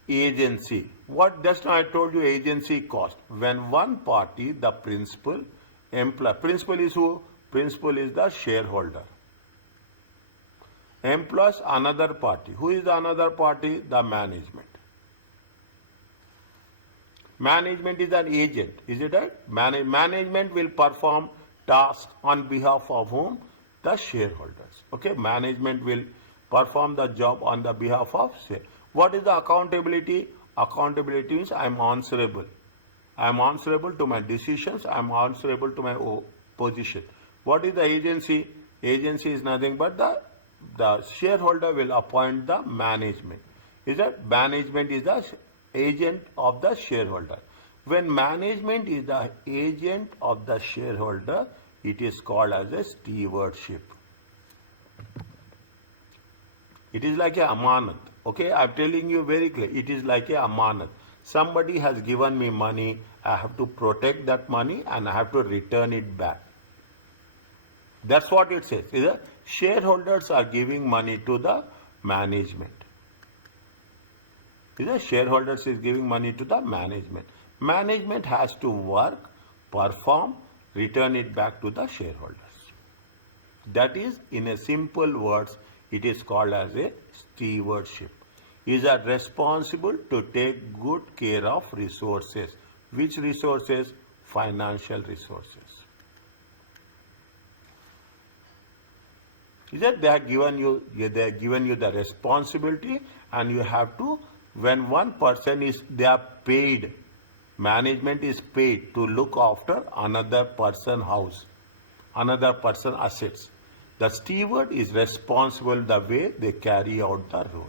Agency. What just now I told you agency cost. When one party, the principal is who? Principal is the shareholder. Employs another party. Who is the another party? The management. Management is an agent. Is it right? Management will perform tasks on behalf of whom? The shareholders. Okay, management will perform the job on the behalf of shareholders. What is the accountability? Accountability means I am answerable. I am answerable to my decisions. I am answerable to my position. What is the agency? Agency is nothing but the shareholder will appoint the management. Is that management is the agent of the shareholder. When management is the agent of the shareholder, it is called as a stewardship. It is like a amanat. Okay, I am telling you very clear. It is like a amanat. Somebody has given me money. I have to protect that money and I have to return it back. That's what it says. Shareholders are giving money to the management. Shareholders is giving money to the management. Management has to work, perform, return it back to the shareholders. That is, in a simple words, it is called as a stewardship. Is are responsible to take good care of resources. Which resources? Financial resources. Is that they have given you the responsibility, and you have to, when one person they are paid, management is paid to look after another person's house, another person's assets. The steward is responsible the way they carry out the role.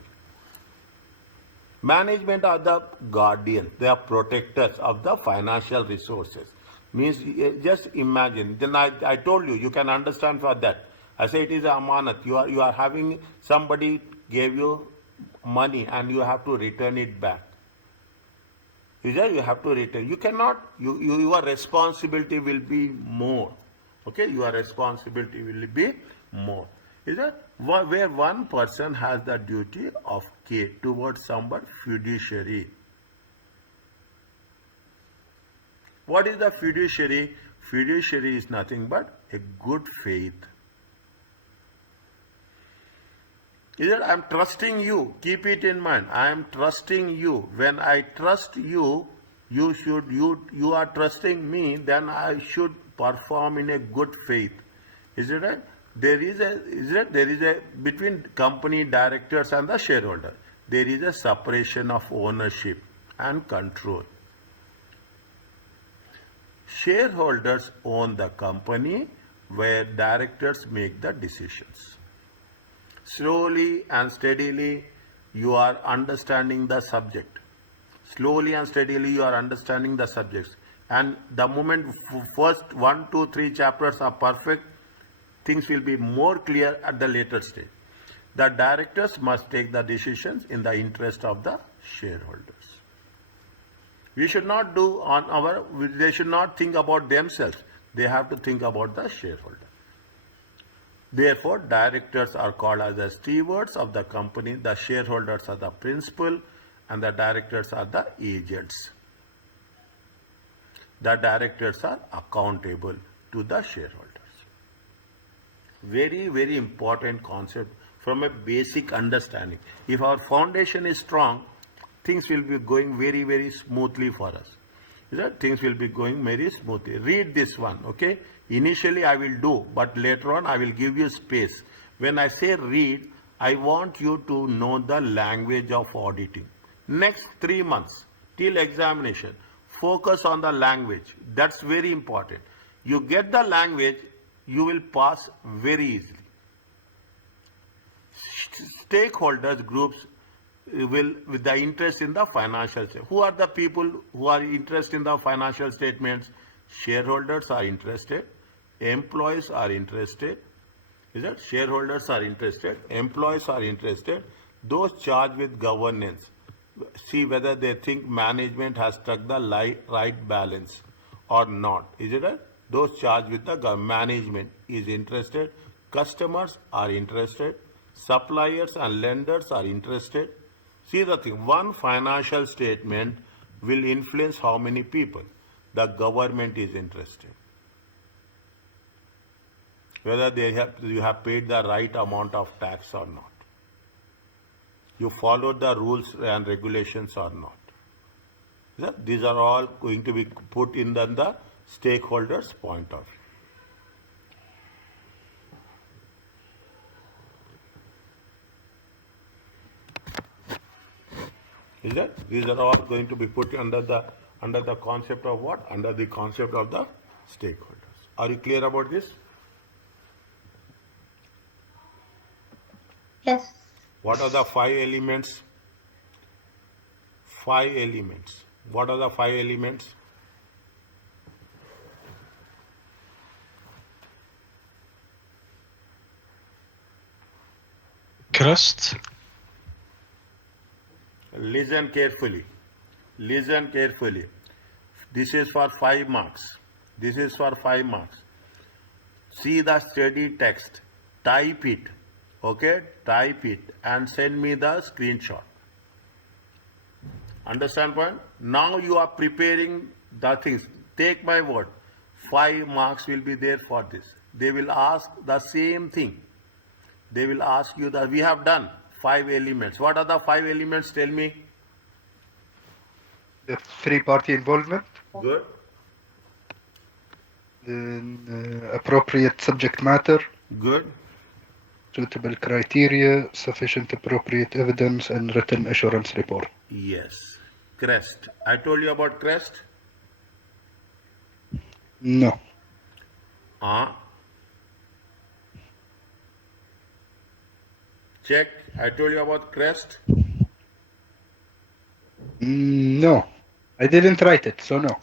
Management are the guardians, they are protectors of the financial resources. Means, just imagine, then I told you, you can understand for that. I say it is a amanat. You are having, somebody gave you money and you have to return it back. You have to return. You cannot, your responsibility will be more. Okay, your responsibility will be more. Is that where one person has the duty of care towards somebody? Fiduciary. What is the fiduciary? Fiduciary is nothing but a good faith. Is that I am trusting you. Keep it in mind. I am trusting you. When I trust you, you are trusting me, then I should perform in a good faith. Is it right? There is a between company directors and the shareholder, there is a separation of ownership and control. Shareholders own the company, where directors make the decisions. Slowly and steadily you are understanding the subject. Slowly and steadily you are understanding the subjects. And the moment first 1, 2, 3 chapters are perfect, things will be more clear at the later stage. The directors must take the decisions in the interest of the shareholders. We should not do they should not think about themselves. They have to think about the shareholder. Therefore, directors are called as the stewards of the company. The shareholders are the principal and the directors are the agents. The directors are accountable to the shareholders. Very, very important concept from a basic understanding. If our foundation is strong, things will be going very, very smoothly for us. Things will be going very smoothly. Read this one, okay? Initially I will do, but later on I will give you space. When I say read, I want you to know the language of auditing. Next 3 months till examination, focus on the language. That's very important. You get the language, you will pass very easily. Stakeholders groups will with the interest in the financial statement. Who are the people who are interested in the financial statements? Shareholders are interested, employees are interested. Is that shareholders are interested, employees are interested, those charged with governance see whether they think management has struck the right balance or not. Is it right? Those charged with the management is interested, customers are interested, suppliers and lenders are interested. See the thing, one financial statement will influence how many people. The government is interested. Whether you have paid the right amount of tax or not. You followed the rules and regulations or not. These are all going to be put in the stakeholders' point of view. These are all going to be put under the concept of what? Under the concept of the stakeholders. Are you clear about this? Yes. What are the 5 elements? 5 elements. What are the 5 elements? Crust. Listen carefully. Listen carefully. This is for 5 marks. This is for 5 marks. See the study text. Type it. Okay? Type it and send me the screenshot. Understand point? Now you are preparing the things. Take my word. 5 marks will be there for this. They will ask the same thing. They will ask you that we have done 5 elements. What are the 5 elements? Tell me. The 3-party involvement. Good. Then appropriate subject matter. Good. Suitable criteria, sufficient appropriate evidence, and written assurance report. Yes. Crest. I told you about crest. No. Check. I told you about crest. No. I didn't write it, so no.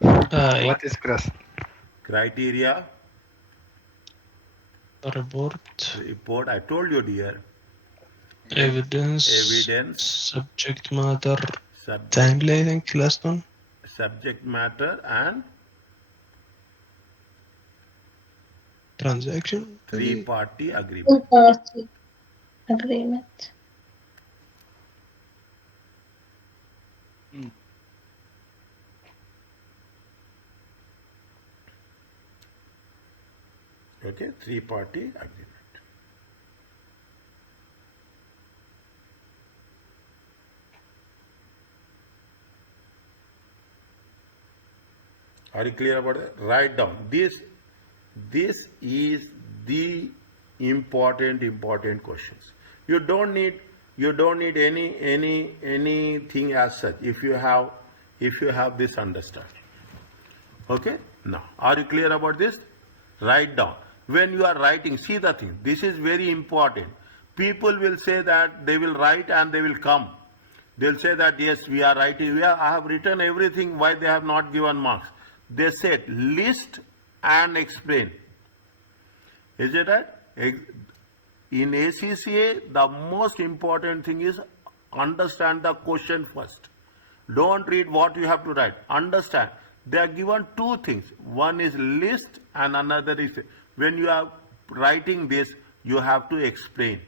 What is crust? Criteria. Report. I told you, dear. Evidence. Subject matter. Timeline, I think, last one. Subject matter and Transaction. 3-party agreement. 2-party agreement. Okay, 3-party agreement. Are you clear about it? Write down. This is the important questions. You don't need anything as such if you have this understanding. Okay? Now, are you clear about this? Write down. When you are writing, see the thing. This is very important. People will say that they will write and they will come. They'll say that, yes, we are writing, I have written everything, why they have not given marks? They said list and explain. Is it right? In ACCA, the most important thing is understand the question first. Don't read what you have to write. Understand. They are given two things. One is list and another is, when you are writing this, you have to explain.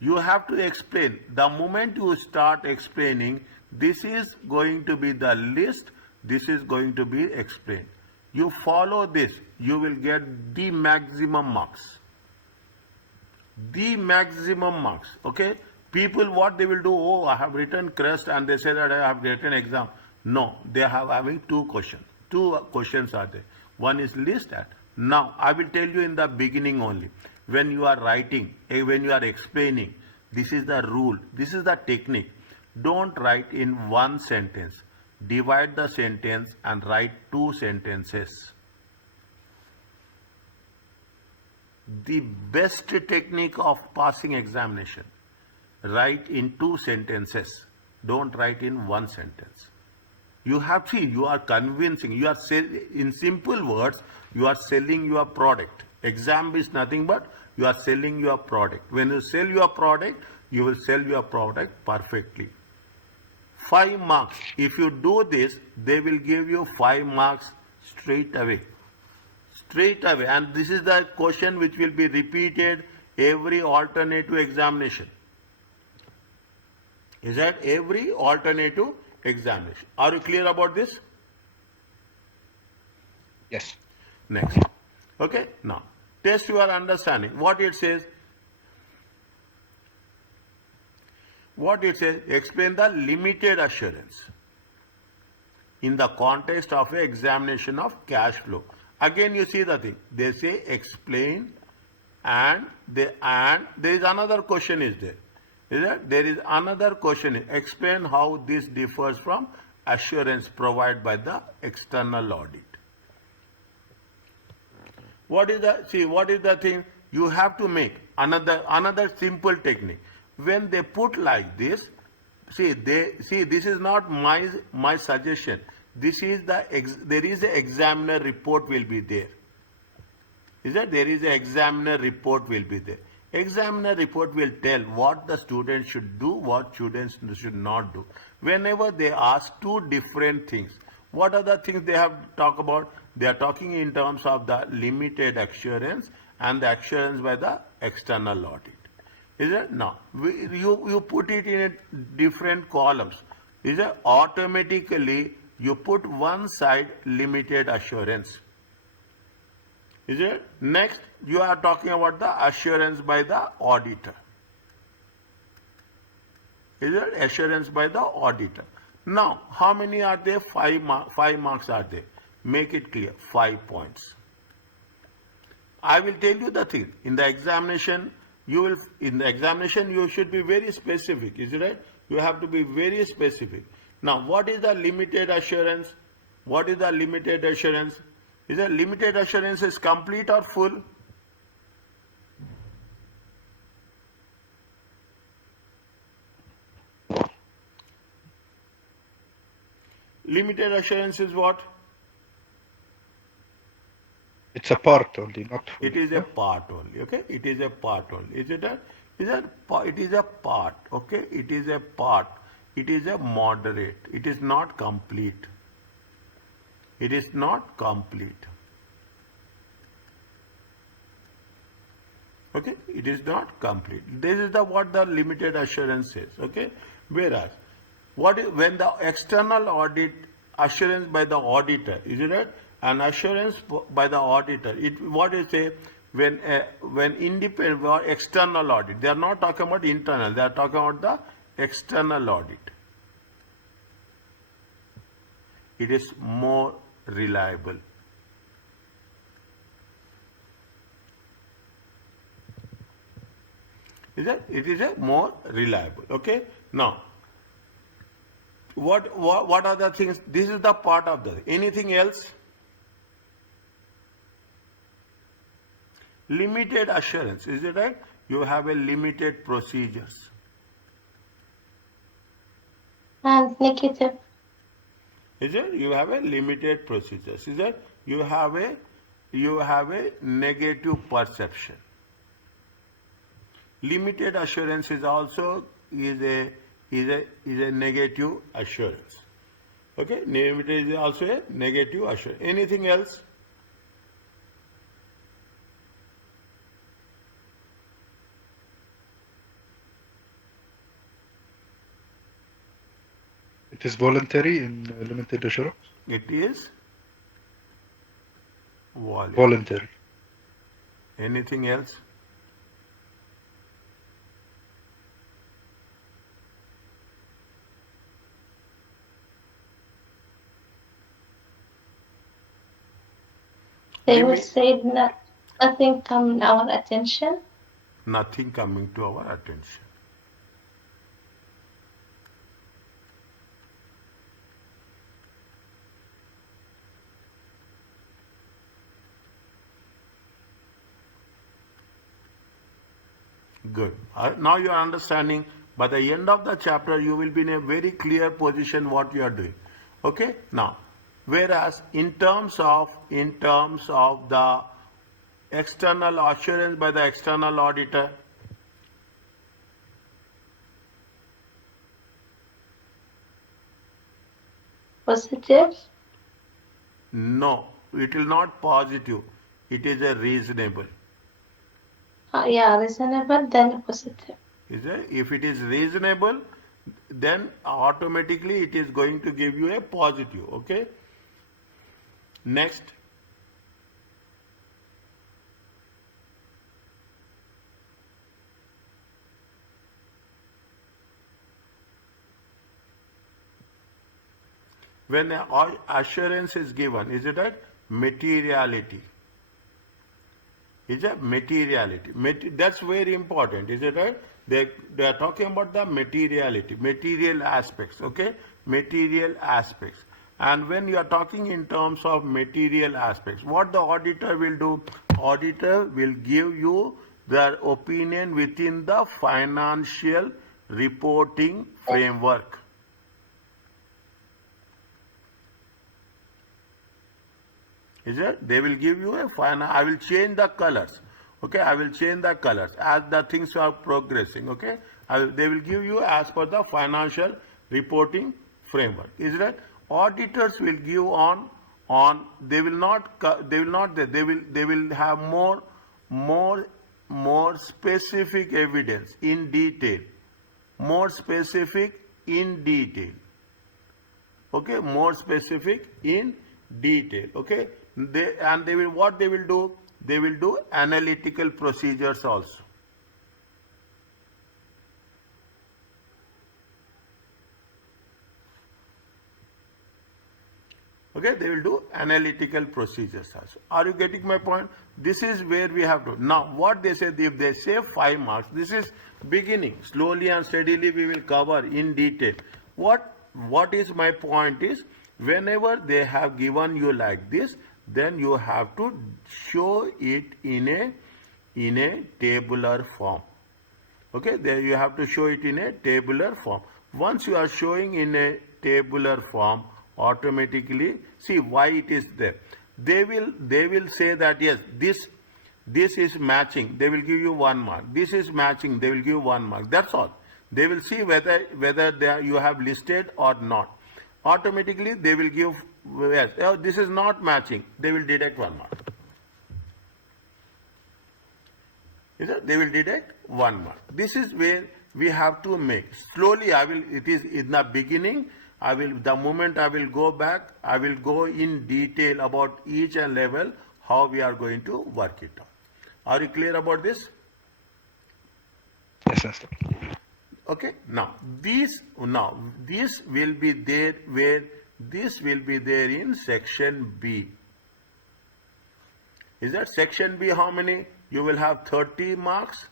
You have to explain. The moment you start explaining, this is going to be the list, this is going to be explained. You follow this, you will get the maximum marks. The maximum marks, okay? People, what they will do, oh, I have written crest and they say that I have written exam. No, they have having two questions. Two questions are there. One is list and. Now, I will tell you in the beginning only. When you are writing, when you are explaining, this is the rule, this is the technique. Don't write in one sentence. Divide the sentence and write two sentences. The best technique of passing examination. Write in two sentences. Don't write in one sentence. You have to, you are convincing, you are in simple words, you are selling your product. Exam is nothing but you are selling your product. When you sell your product, you will sell your product perfectly. 5 marks. If you do this, they will give you 5 marks straight away. Straight away. And this is the question which will be repeated every alternative examination. Is that every alternative examination? Are you clear about this? Yes. Next. Okay. Now, test your understanding. What it says? What it says? Explain the limited assurance in the context of an examination of cash flow. Again, you see the thing. They say explain, and there is another question is there. Is that there is another question? Explain how this differs from assurance provided by the external audit. What is the, see, what is the thing? You have to make another simple technique. When they put like this, see, this is not my suggestion. This is there is an examiner report will be there. Is that there is an examiner report will be there. Examiner report will tell what the students should do, what students should not do. Whenever they ask two different things, what are the things they have to talk about? They are talking in terms of the limited assurance and the assurance by the external audit. Is it? Now, you put it in different columns. Is it? Automatically, you put one side limited assurance. Is it? Next, you are talking about the assurance by the auditor. Is it? Assurance by the auditor. Now, how many are there? 5 marks are there. Make it clear. 5 points. I will tell you the thing. In the examination, you should be very specific. Is it right? You have to be very specific. Now, what is the limited assurance? What is the limited assurance? Is the limited assurance is complete or full? Limited assurance is what? It's a part only, not full. It is a part only, okay? It is a part only. It is a part, okay? It is a part. It is a moderate. It is not complete. It is not complete. Okay? It is not complete. This is what the limited assurance says, okay? Whereas, when the external audit, assurance by the auditor, is it right? An assurance by the auditor, what is say? When independent or external audit, they are not talking about internal, they are talking about the external audit. It is more reliable. Is that? It is a more reliable. Okay. Now, what are the things? This is the part of the. Anything else? Limited assurance. Is it right? You have a limited procedures. And negative. Is it? You have a limited procedures. Is it? You have a negative perception. Limited assurance is also is a negative assurance. Okay, limited is also a negative assurance. Anything else? It is voluntary in limited assurance. It is Voluntary. Anything else? They would say nothing come our attention. Nothing coming to our attention. Good. Now you are understanding. By the end of the chapter, you will be in a very clear position what you are doing. Okay. Now, whereas in terms of the external assurance by the external auditor, Positive. no, it will not positive. It is a reasonable. Yeah, reasonable, then positive. Is it? If it is reasonable, then automatically it is going to give you a positive. Okay. Next. When assurance is given, is it right? Materiality. Is it materiality? That's very important, is it right? They are talking about the materiality, material aspects, okay? Material aspects. And when you are talking in terms of material aspects, what the auditor will do? Auditor will give you their opinion within the financial reporting framework. Is it? They will give you a final. I will change the colors. Okay, I will change the colors as the things are progressing. Okay, they will give you as per the financial reporting framework. Is it? Auditors will give on. They will not. They will not. They will have more specific evidence in detail. More specific in detail. Okay, more specific in detail. Okay, they will what they will do? They will do analytical procedures also. Okay, they will do analytical procedures also. Are you getting my point? This is where we have to. Now, what they say, if they say 5 marks, this is beginning. Slowly and steadily we will cover in detail. What is my point is, whenever they have given you like this, then you have to show it in a tabular form. Okay, there you have to show it in a tabular form. Once you are showing in a tabular form, automatically see why it is there. They will say that yes, this is matching. They will give you 1 mark. This is matching. They will give you 1 mark. That's all. They will see whether you have listed or not. Automatically they will give yes. Oh, this is not matching. They will deduct 1 mark. Is it? They will deduct 1 mark. This is where we have to make. Slowly it is in the beginning. The moment I will go back, I will go in detail about each and level, how we are going to work it out. Are you clear about this? Yes, Master. Okay. Now this will be there where this will be there in section B. Is that section B? How many? You will have 30 marks.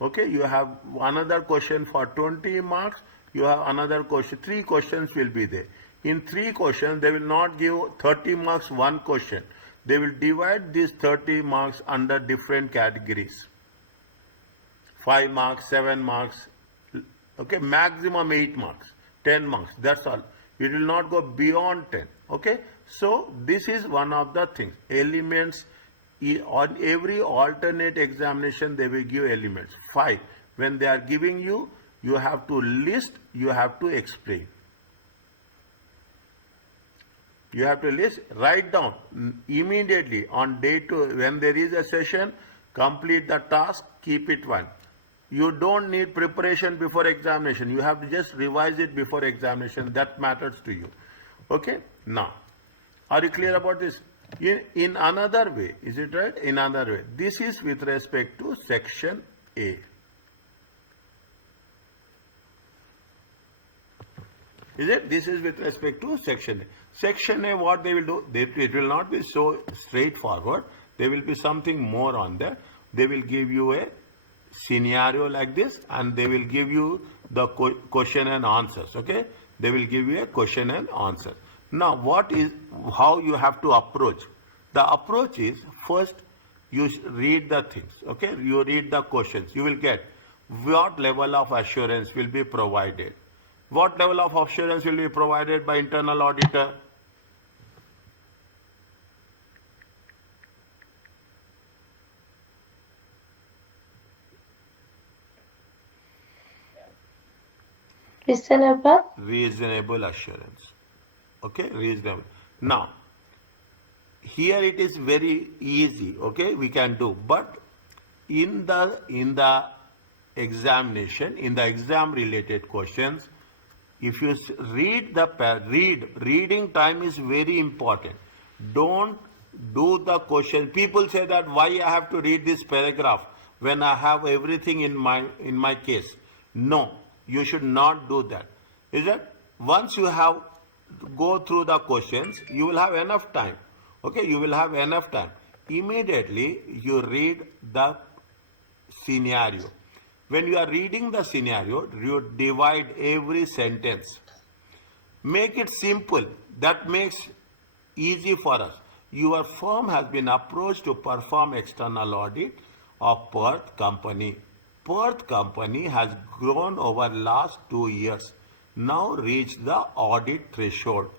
Okay. You have another question for 20 marks. You have another question. 3 questions will be there. In 3 questions, they will not give 30 marks 1 question. They will divide these 30 marks under different categories. 5 marks, 7 marks. Okay, maximum 8 marks. 10 marks. That's all. It will not go beyond 10. Okay. So this is one of the things. Elements on every alternate examination they will give elements. 5. When they are giving you, you have to list, you have to explain. You have to list, write down immediately on day 2 when there is a session, complete the task, keep it one. You don't need preparation before examination. You have to just revise it before examination. That matters to you. Okay? Now, are you clear about this? In another way, is it right? In another way. This is with respect to section A. Is it? This is with respect to section A. Section A, what they will do? It will not be so straightforward. There will be something more on that. They will give you a scenario like this, and they will give you the question and answers. Okay? They will give you a question and answer. Now, how you have to approach? The approach is, first you read the things. Okay? You read the questions. You will get what level of assurance will be provided. What level of assurance will be provided by internal auditor? Reasonable. Reasonable assurance. Okay, reasonable. Now, here it is very easy. Okay, we can do, but in the examination, in the exam related questions, if you read reading time is very important. Don't do the question. People say that why I have to read this paragraph when I have everything in my case. No, you should not do that. Is it? Once you have go through the questions, you will have enough time. Okay, you will have enough time. Immediately you read the scenario. When you are reading the scenario, you divide every sentence. Make it simple. That makes easy for us. Your firm has been approached to perform external audit of Perth company. Perth company has grown over last 2 years. Now reached the audit threshold.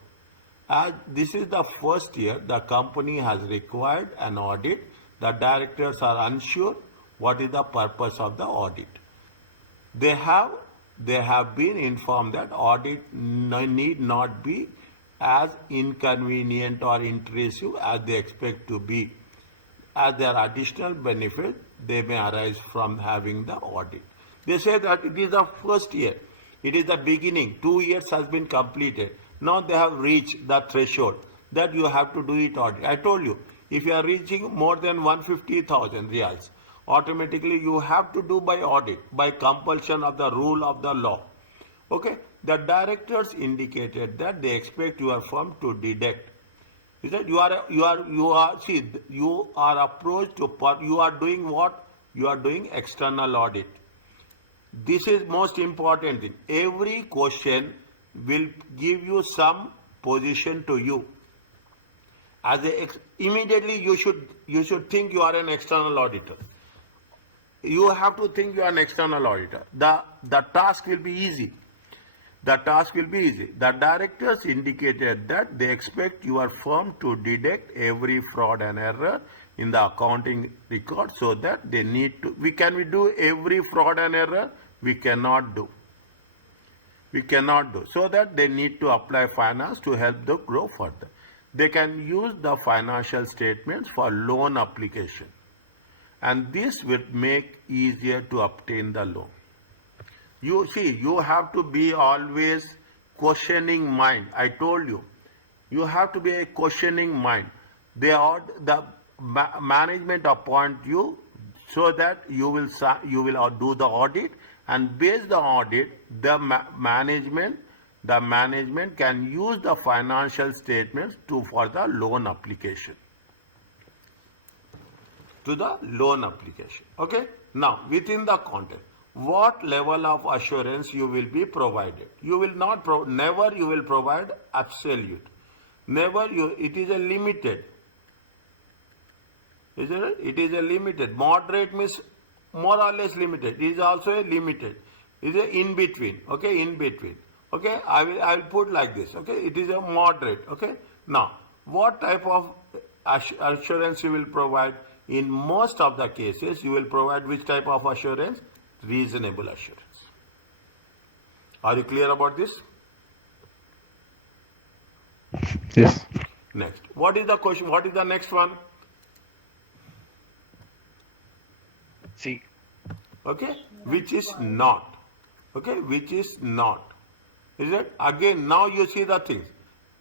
As this is the first year the company has required an audit, the directors are unsure what is the purpose of the audit. They have been informed that audit need not be as inconvenient or intrusive as they expect to be. As there are additional benefits, they may arise from having the audit. They say that it is the first year. It is the beginning. 2 years has been completed. Now they have reached the threshold that you have to do it audit. I told you, if you are reaching more than 150,000 reals, automatically you have to do by audit, by compulsion of the rule of the law. Okay? The directors indicated that they expect your firm to deduct. Is that you are approached to, you are doing what? You are doing external audit. This is most important thing. Every question will give you some position to you. Immediately you should think you are an external auditor. You have to think you are an external auditor. The task will be easy. The task will be easy. The directors indicated that they expect your firm to detect every fraud and error in the accounting record, so that they need to. Can we do every fraud and error? We cannot do. We cannot do. So that they need to apply finance to help them grow further. They can use the financial statements for loan application. And this will make easier to obtain the loan. You see, you have to be always questioning mind. I told you, you have to be a questioning mind. The management appoint you so that you will do the audit, and based the audit, the management can use the financial statements for the loan application. To the loan application. Okay. Now, within the content, what level of assurance you will be provided? You will not never you will provide absolute. It is a limited. Isn't it? It is a limited. Moderate means more or less limited. It is also a limited. It is a in between. Okay, in between. Okay, I will put like this. Okay, it is a moderate. Okay, now what type of assurance you will provide? In most of the cases, you will provide which type of assurance? Reasonable assurance. Are you clear about this? Yes. Next, what is the question? What is the next one? C. Okay, which is not. Okay, which is not. Is it? Again, now you see the things.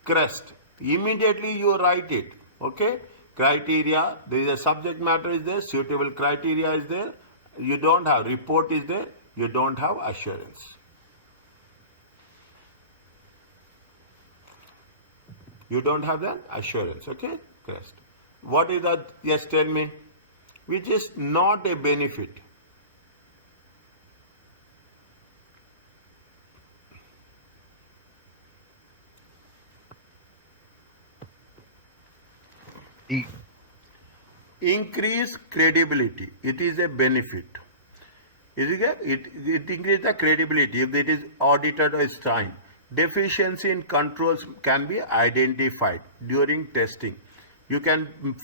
Crest. Immediately you write it. Okay, criteria. There is a subject matter is there. Suitable criteria is there. You don't have report is there. You don't have assurance. You don't have that assurance. Okay, crest. What is that? Yes, tell me. Which is not a benefit. D. Increase credibility. It is a benefit. It increases the credibility if it is audited or signed. Deficiency in controls can be identified during testing.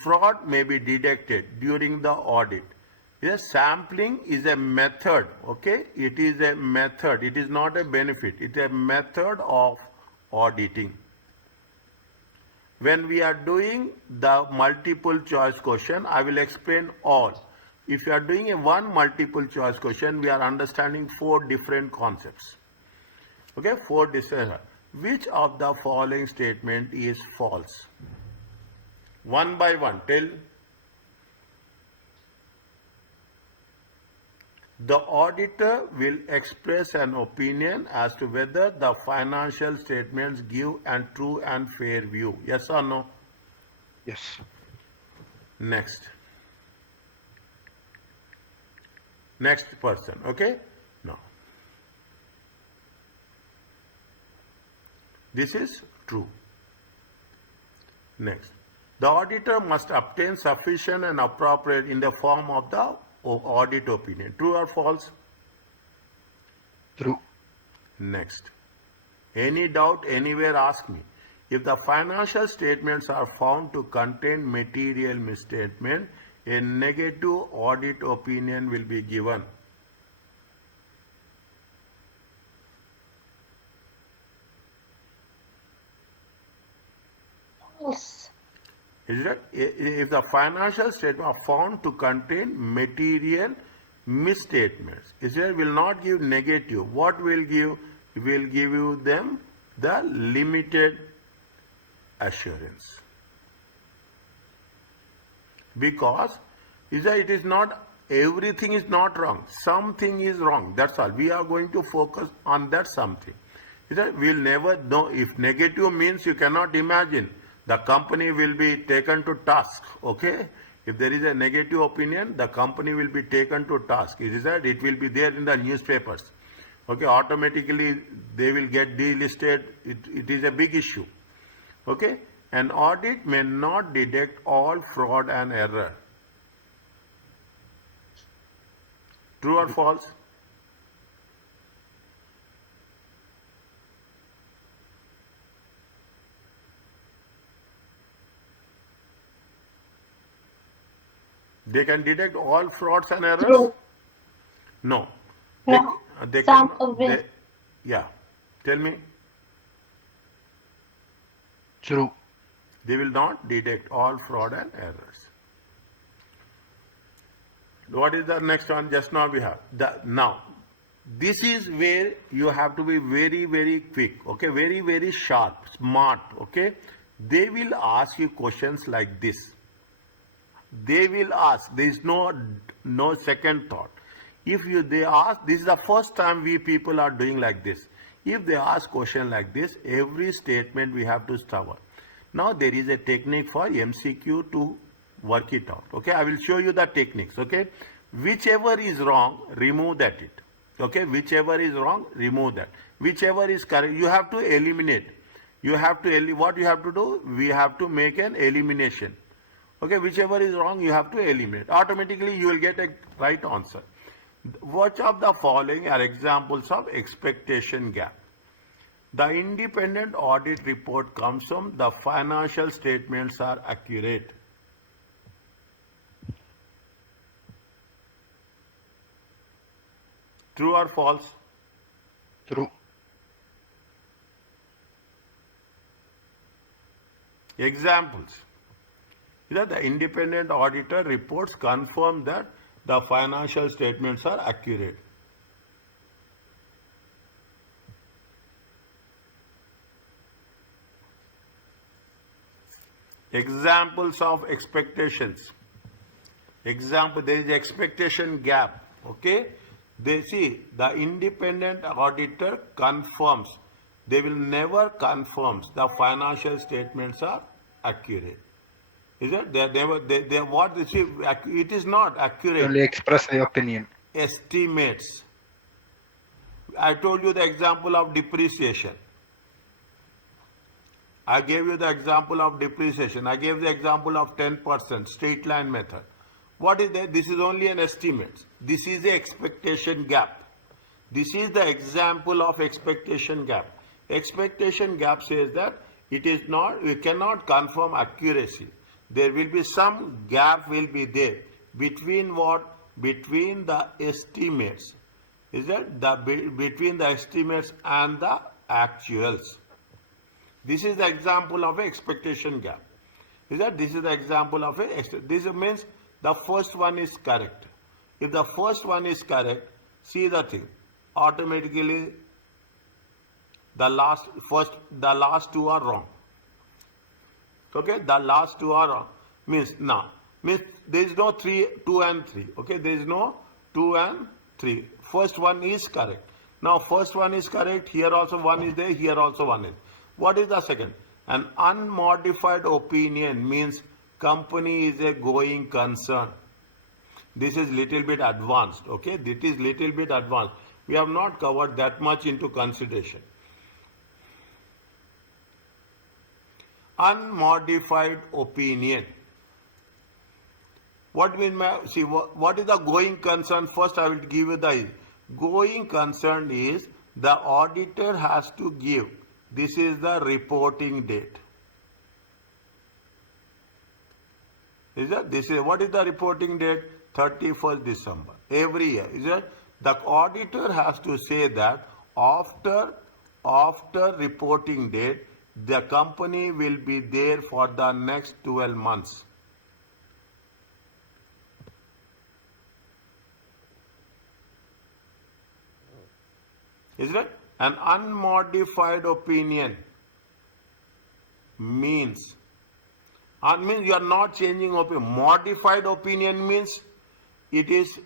Fraud may be detected during the audit. Yes, sampling is a method. Okay, it is a method. It is not a benefit. It is a method of auditing. When we are doing the multiple choice question, I will explain all. If you are doing a one multiple choice question, we are understanding 4 different concepts. Okay, 4 different. Which of the following statement is false? One by one, tell. The auditor will express an opinion as to whether the financial statements give a true and fair view. Yes or no? Yes. Next. Next person. Okay? No. This is true. Next. The auditor must obtain sufficient and appropriate in the form of the audit opinion. True or false? True. Next. Any doubt anywhere, ask me. If the financial statements are found to contain material misstatement, a negative audit opinion will be given. False. Is it? If the financial statements are found to contain material misstatements, Israel will not give negative. What will give? Will give you them the limited assurance. Because it is not everything is not wrong. Something is wrong. That's all. We are going to focus on that something. We'll never know. If negative means you cannot imagine, the company will be taken to task. Okay? If there is a negative opinion, the company will be taken to task. It will be there in the newspapers. Okay? Automatically they will get delisted. It is a big issue. Okay? An audit may not detect all fraud and error. True or false? They can detect all frauds and errors? True. No. No. They Some can, of it. yeah. Tell me. True. They will not detect all fraud and errors. What is the next one? Just now we have. Now, this is where you have to be very, very quick. Okay, very, very sharp, smart. Okay, they will ask you questions like this. They will ask. There is no second thought. If they ask, this is the first time we people are doing like this. If they ask question like this, every statement we have to cover. Now there is a technique for MCQ to work it out. Okay, I will show you the techniques. Okay, whichever is wrong, remove that. Okay, whichever is wrong, remove that. Whichever is correct, you have to eliminate. What you have to do? We have to make an elimination. Okay, whichever is wrong, you have to eliminate. Automatically, you will get a right answer. Which of the following are examples of expectation gap? The independent audit report comes from the financial statements are accurate. True or false? True. Examples. The independent auditor reports confirm that the financial statements are accurate. Examples of expectations. Example, there is expectation gap. Okay? They see the independent auditor confirms. They will never confirm the financial statements are accurate. Is it? They what they see, it is not accurate. Only express the opinion. Estimates. I told you the example of depreciation. I gave you the example of depreciation. I gave the example of 10% straight line method. What is that? This is only an estimate. This is the expectation gap. This is the example of expectation gap. Expectation gap says that it is not, we cannot confirm accuracy. There will be some gap will be there between what? Between the estimates. Is that between the estimates and the actuals? This is the example of an expectation gap. Is that this is the example of this means the first one is correct. If the first one is correct, see the thing. Automatically the last two are wrong. Okay, the last two are wrong. Means there is no 2 and 3. Okay, there is no 2 and 3. First one is correct. Now first one is correct. Here also one is there. Here also one is. What is the second? An unmodified opinion means company is a going concern. This is little bit advanced. Okay, this is little bit advanced. We have not covered that much into consideration. Unmodified opinion. What mean? See, what is the going concern? First, I will give you the going concern is the auditor has to give. This is the reporting date. Is that this is what is the reporting date? 31st December every year. Is that the auditor has to say that after reporting date, the company will be there for the next 12 months. Is it? An unmodified opinion means you are not changing opinion. Modified opinion means it is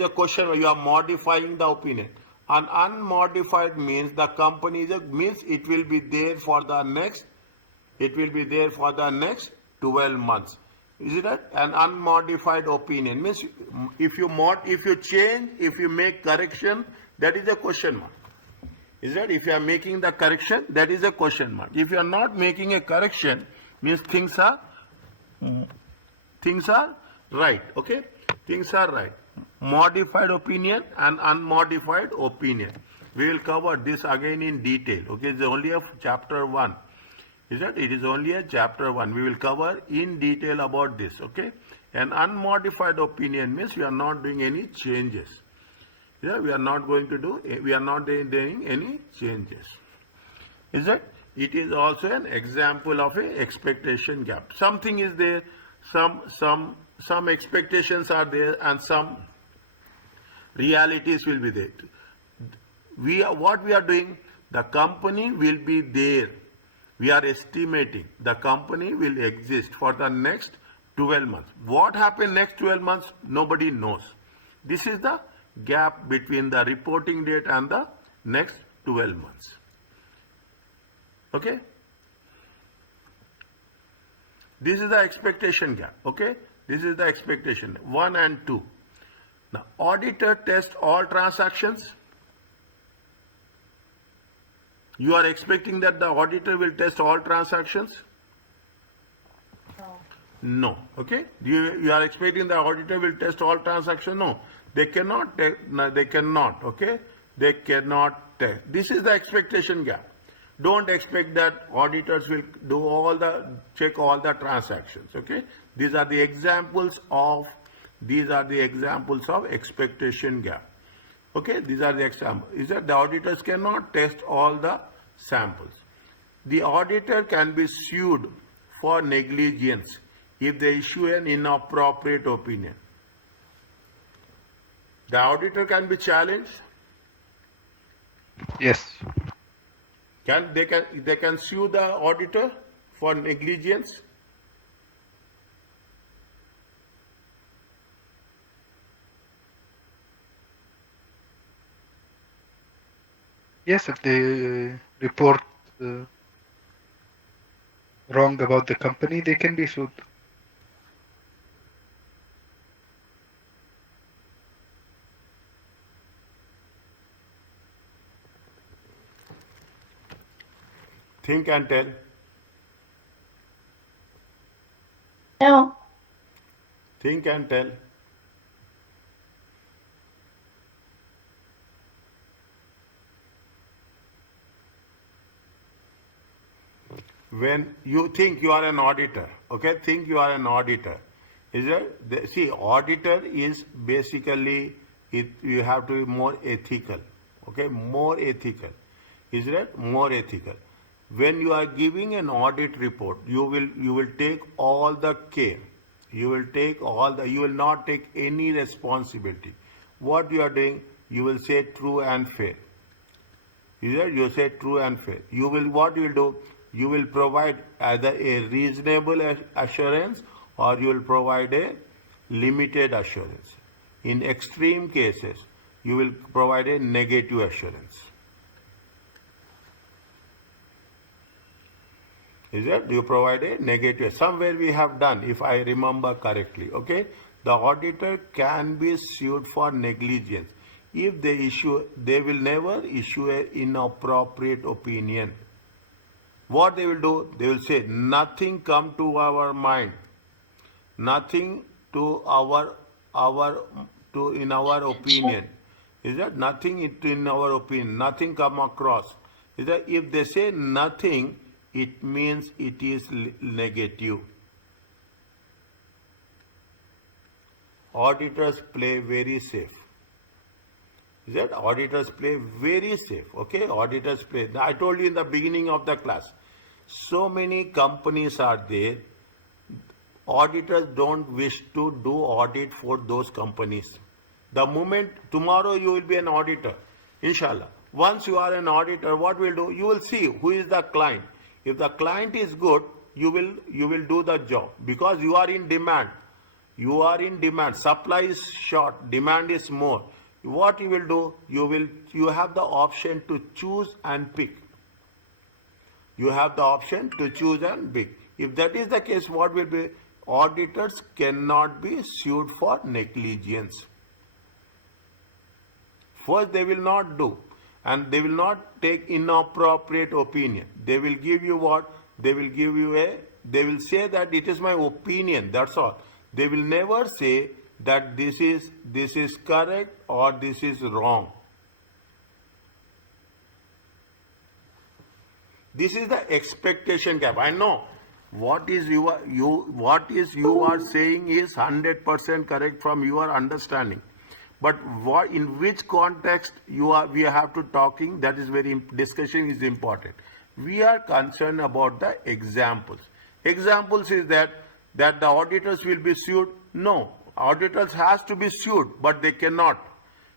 a question where you are modifying the opinion. An unmodified means the company means it will be there for the next 12 months. Is it right? An unmodified opinion means if you change, if you make correction, that is a question mark. Is that if you are making the correction, that is a question mark. If you are not making a correction, means things are right. Okay, things are right. Modified opinion and unmodified opinion. We will cover this again in detail. Okay, it's only a chapter 1. Is that it is only a chapter 1. We will cover in detail about this. Okay, an unmodified opinion means we are not doing any changes. Yeah, we are not going to do. We are not doing any changes. Is that? It is also an example of a expectation gap. Something is there. Some expectations are there, and some realities will be there. What we are doing? The company will be there. We are estimating the company will exist for the next 12 months. What happened next 12 months? Nobody knows. This is the gap between the reporting date and the next 12 months. Okay? This is the expectation gap. Okay? This is the expectation 1 and 2. Now, auditor tests all transactions. You are expecting that the auditor will test all transactions? No. Okay? You are expecting the auditor will test all transactions? No. They cannot. They cannot. Okay? They cannot test. This is the expectation gap. Don't expect that auditors will check all the transactions. Okay, these are the examples of expectation gap. Okay, these are the examples. Is that the auditors cannot test all the samples. The auditor can be sued for negligence if they issue an inappropriate opinion. The auditor can be challenged. Yes. They can sue the auditor for negligence. Yes, if they report wrong about the company, they can be sued. Think and tell. No. Think and tell. When you think you are an auditor, okay, think you are an auditor. Is it? See, auditor is basically, you have to be more ethical, okay, more ethical. Is it? More ethical. When you are giving an audit report, you will take all the care. You will not take any responsibility. What you are doing, you will say true and fair. You say true and fair. What you will do, you will provide either a reasonable assurance or you will provide a limited assurance. In extreme cases, you will provide a negative assurance. Is it? You provide a negative. Somewhere we have done, if I remember correctly, okay? The auditor can be sued for negligence if they will never issue an inappropriate opinion. What they will do, they will say, nothing come to our mind, nothing to in our opinion. Is that nothing in our opinion, nothing come across. Is that if they say nothing, it means it is negative. Auditors play very safe. Is that auditors play very safe? Okay, auditors play. I told you in the beginning of the class, so many companies are there. Auditors don't wish to do audit for those companies. The moment tomorrow you will be an auditor, inshallah. Once you are an auditor, what will do? You will see who is the client. If the client is good, you will do the job because you are in demand. You are in demand. Supply is short, demand is more. What you will do? You have the option to choose and pick. You have the option to choose and pick. If that is the case, what will be? Auditors cannot be sued for negligence. First, they will not do, and they will not take inappropriate opinion. They will give you what? They will say that it is my opinion, that's all. They will never say that this is correct or this is wrong. This is the expectation gap. I know what you are saying is 100% correct from your understanding. But in which context we have to talking, that is discussion is important. We are concerned about the examples. Examples is that the auditors will be sued. No, auditors has to be sued, but they cannot.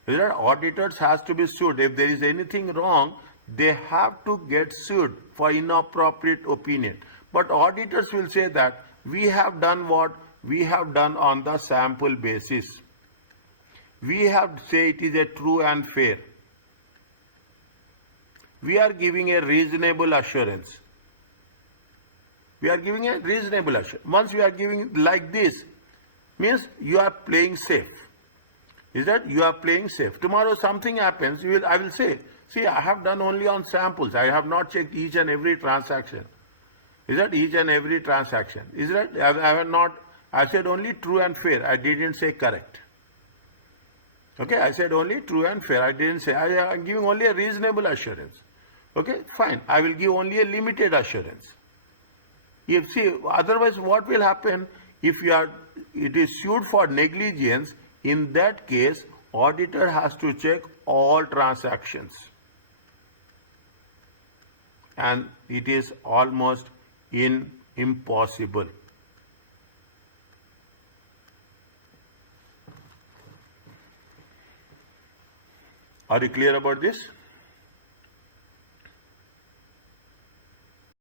Auditors has to be sued. If there is anything wrong, they have to get sued for inappropriate opinion. But auditors will say that we have done what we have done on the sample basis. We have to say it is a true and fair. We are giving a reasonable assurance. We are giving a reasonable assurance. Once we are giving like this, means you are playing safe. Is that you are playing safe? Tomorrow something happens, I will say, see, I have done only on samples. I have not checked each and every transaction. Is that each and every transaction? Is that I said only true and fair. I didn't say correct. Okay, I said only true and fair. I didn't say, I am giving only a reasonable assurance. Okay, fine. I will give only a limited assurance. If see, otherwise what will happen if it is sued for negligence? In that case, auditor has to check all transactions, and it is almost impossible. Are you clear about this?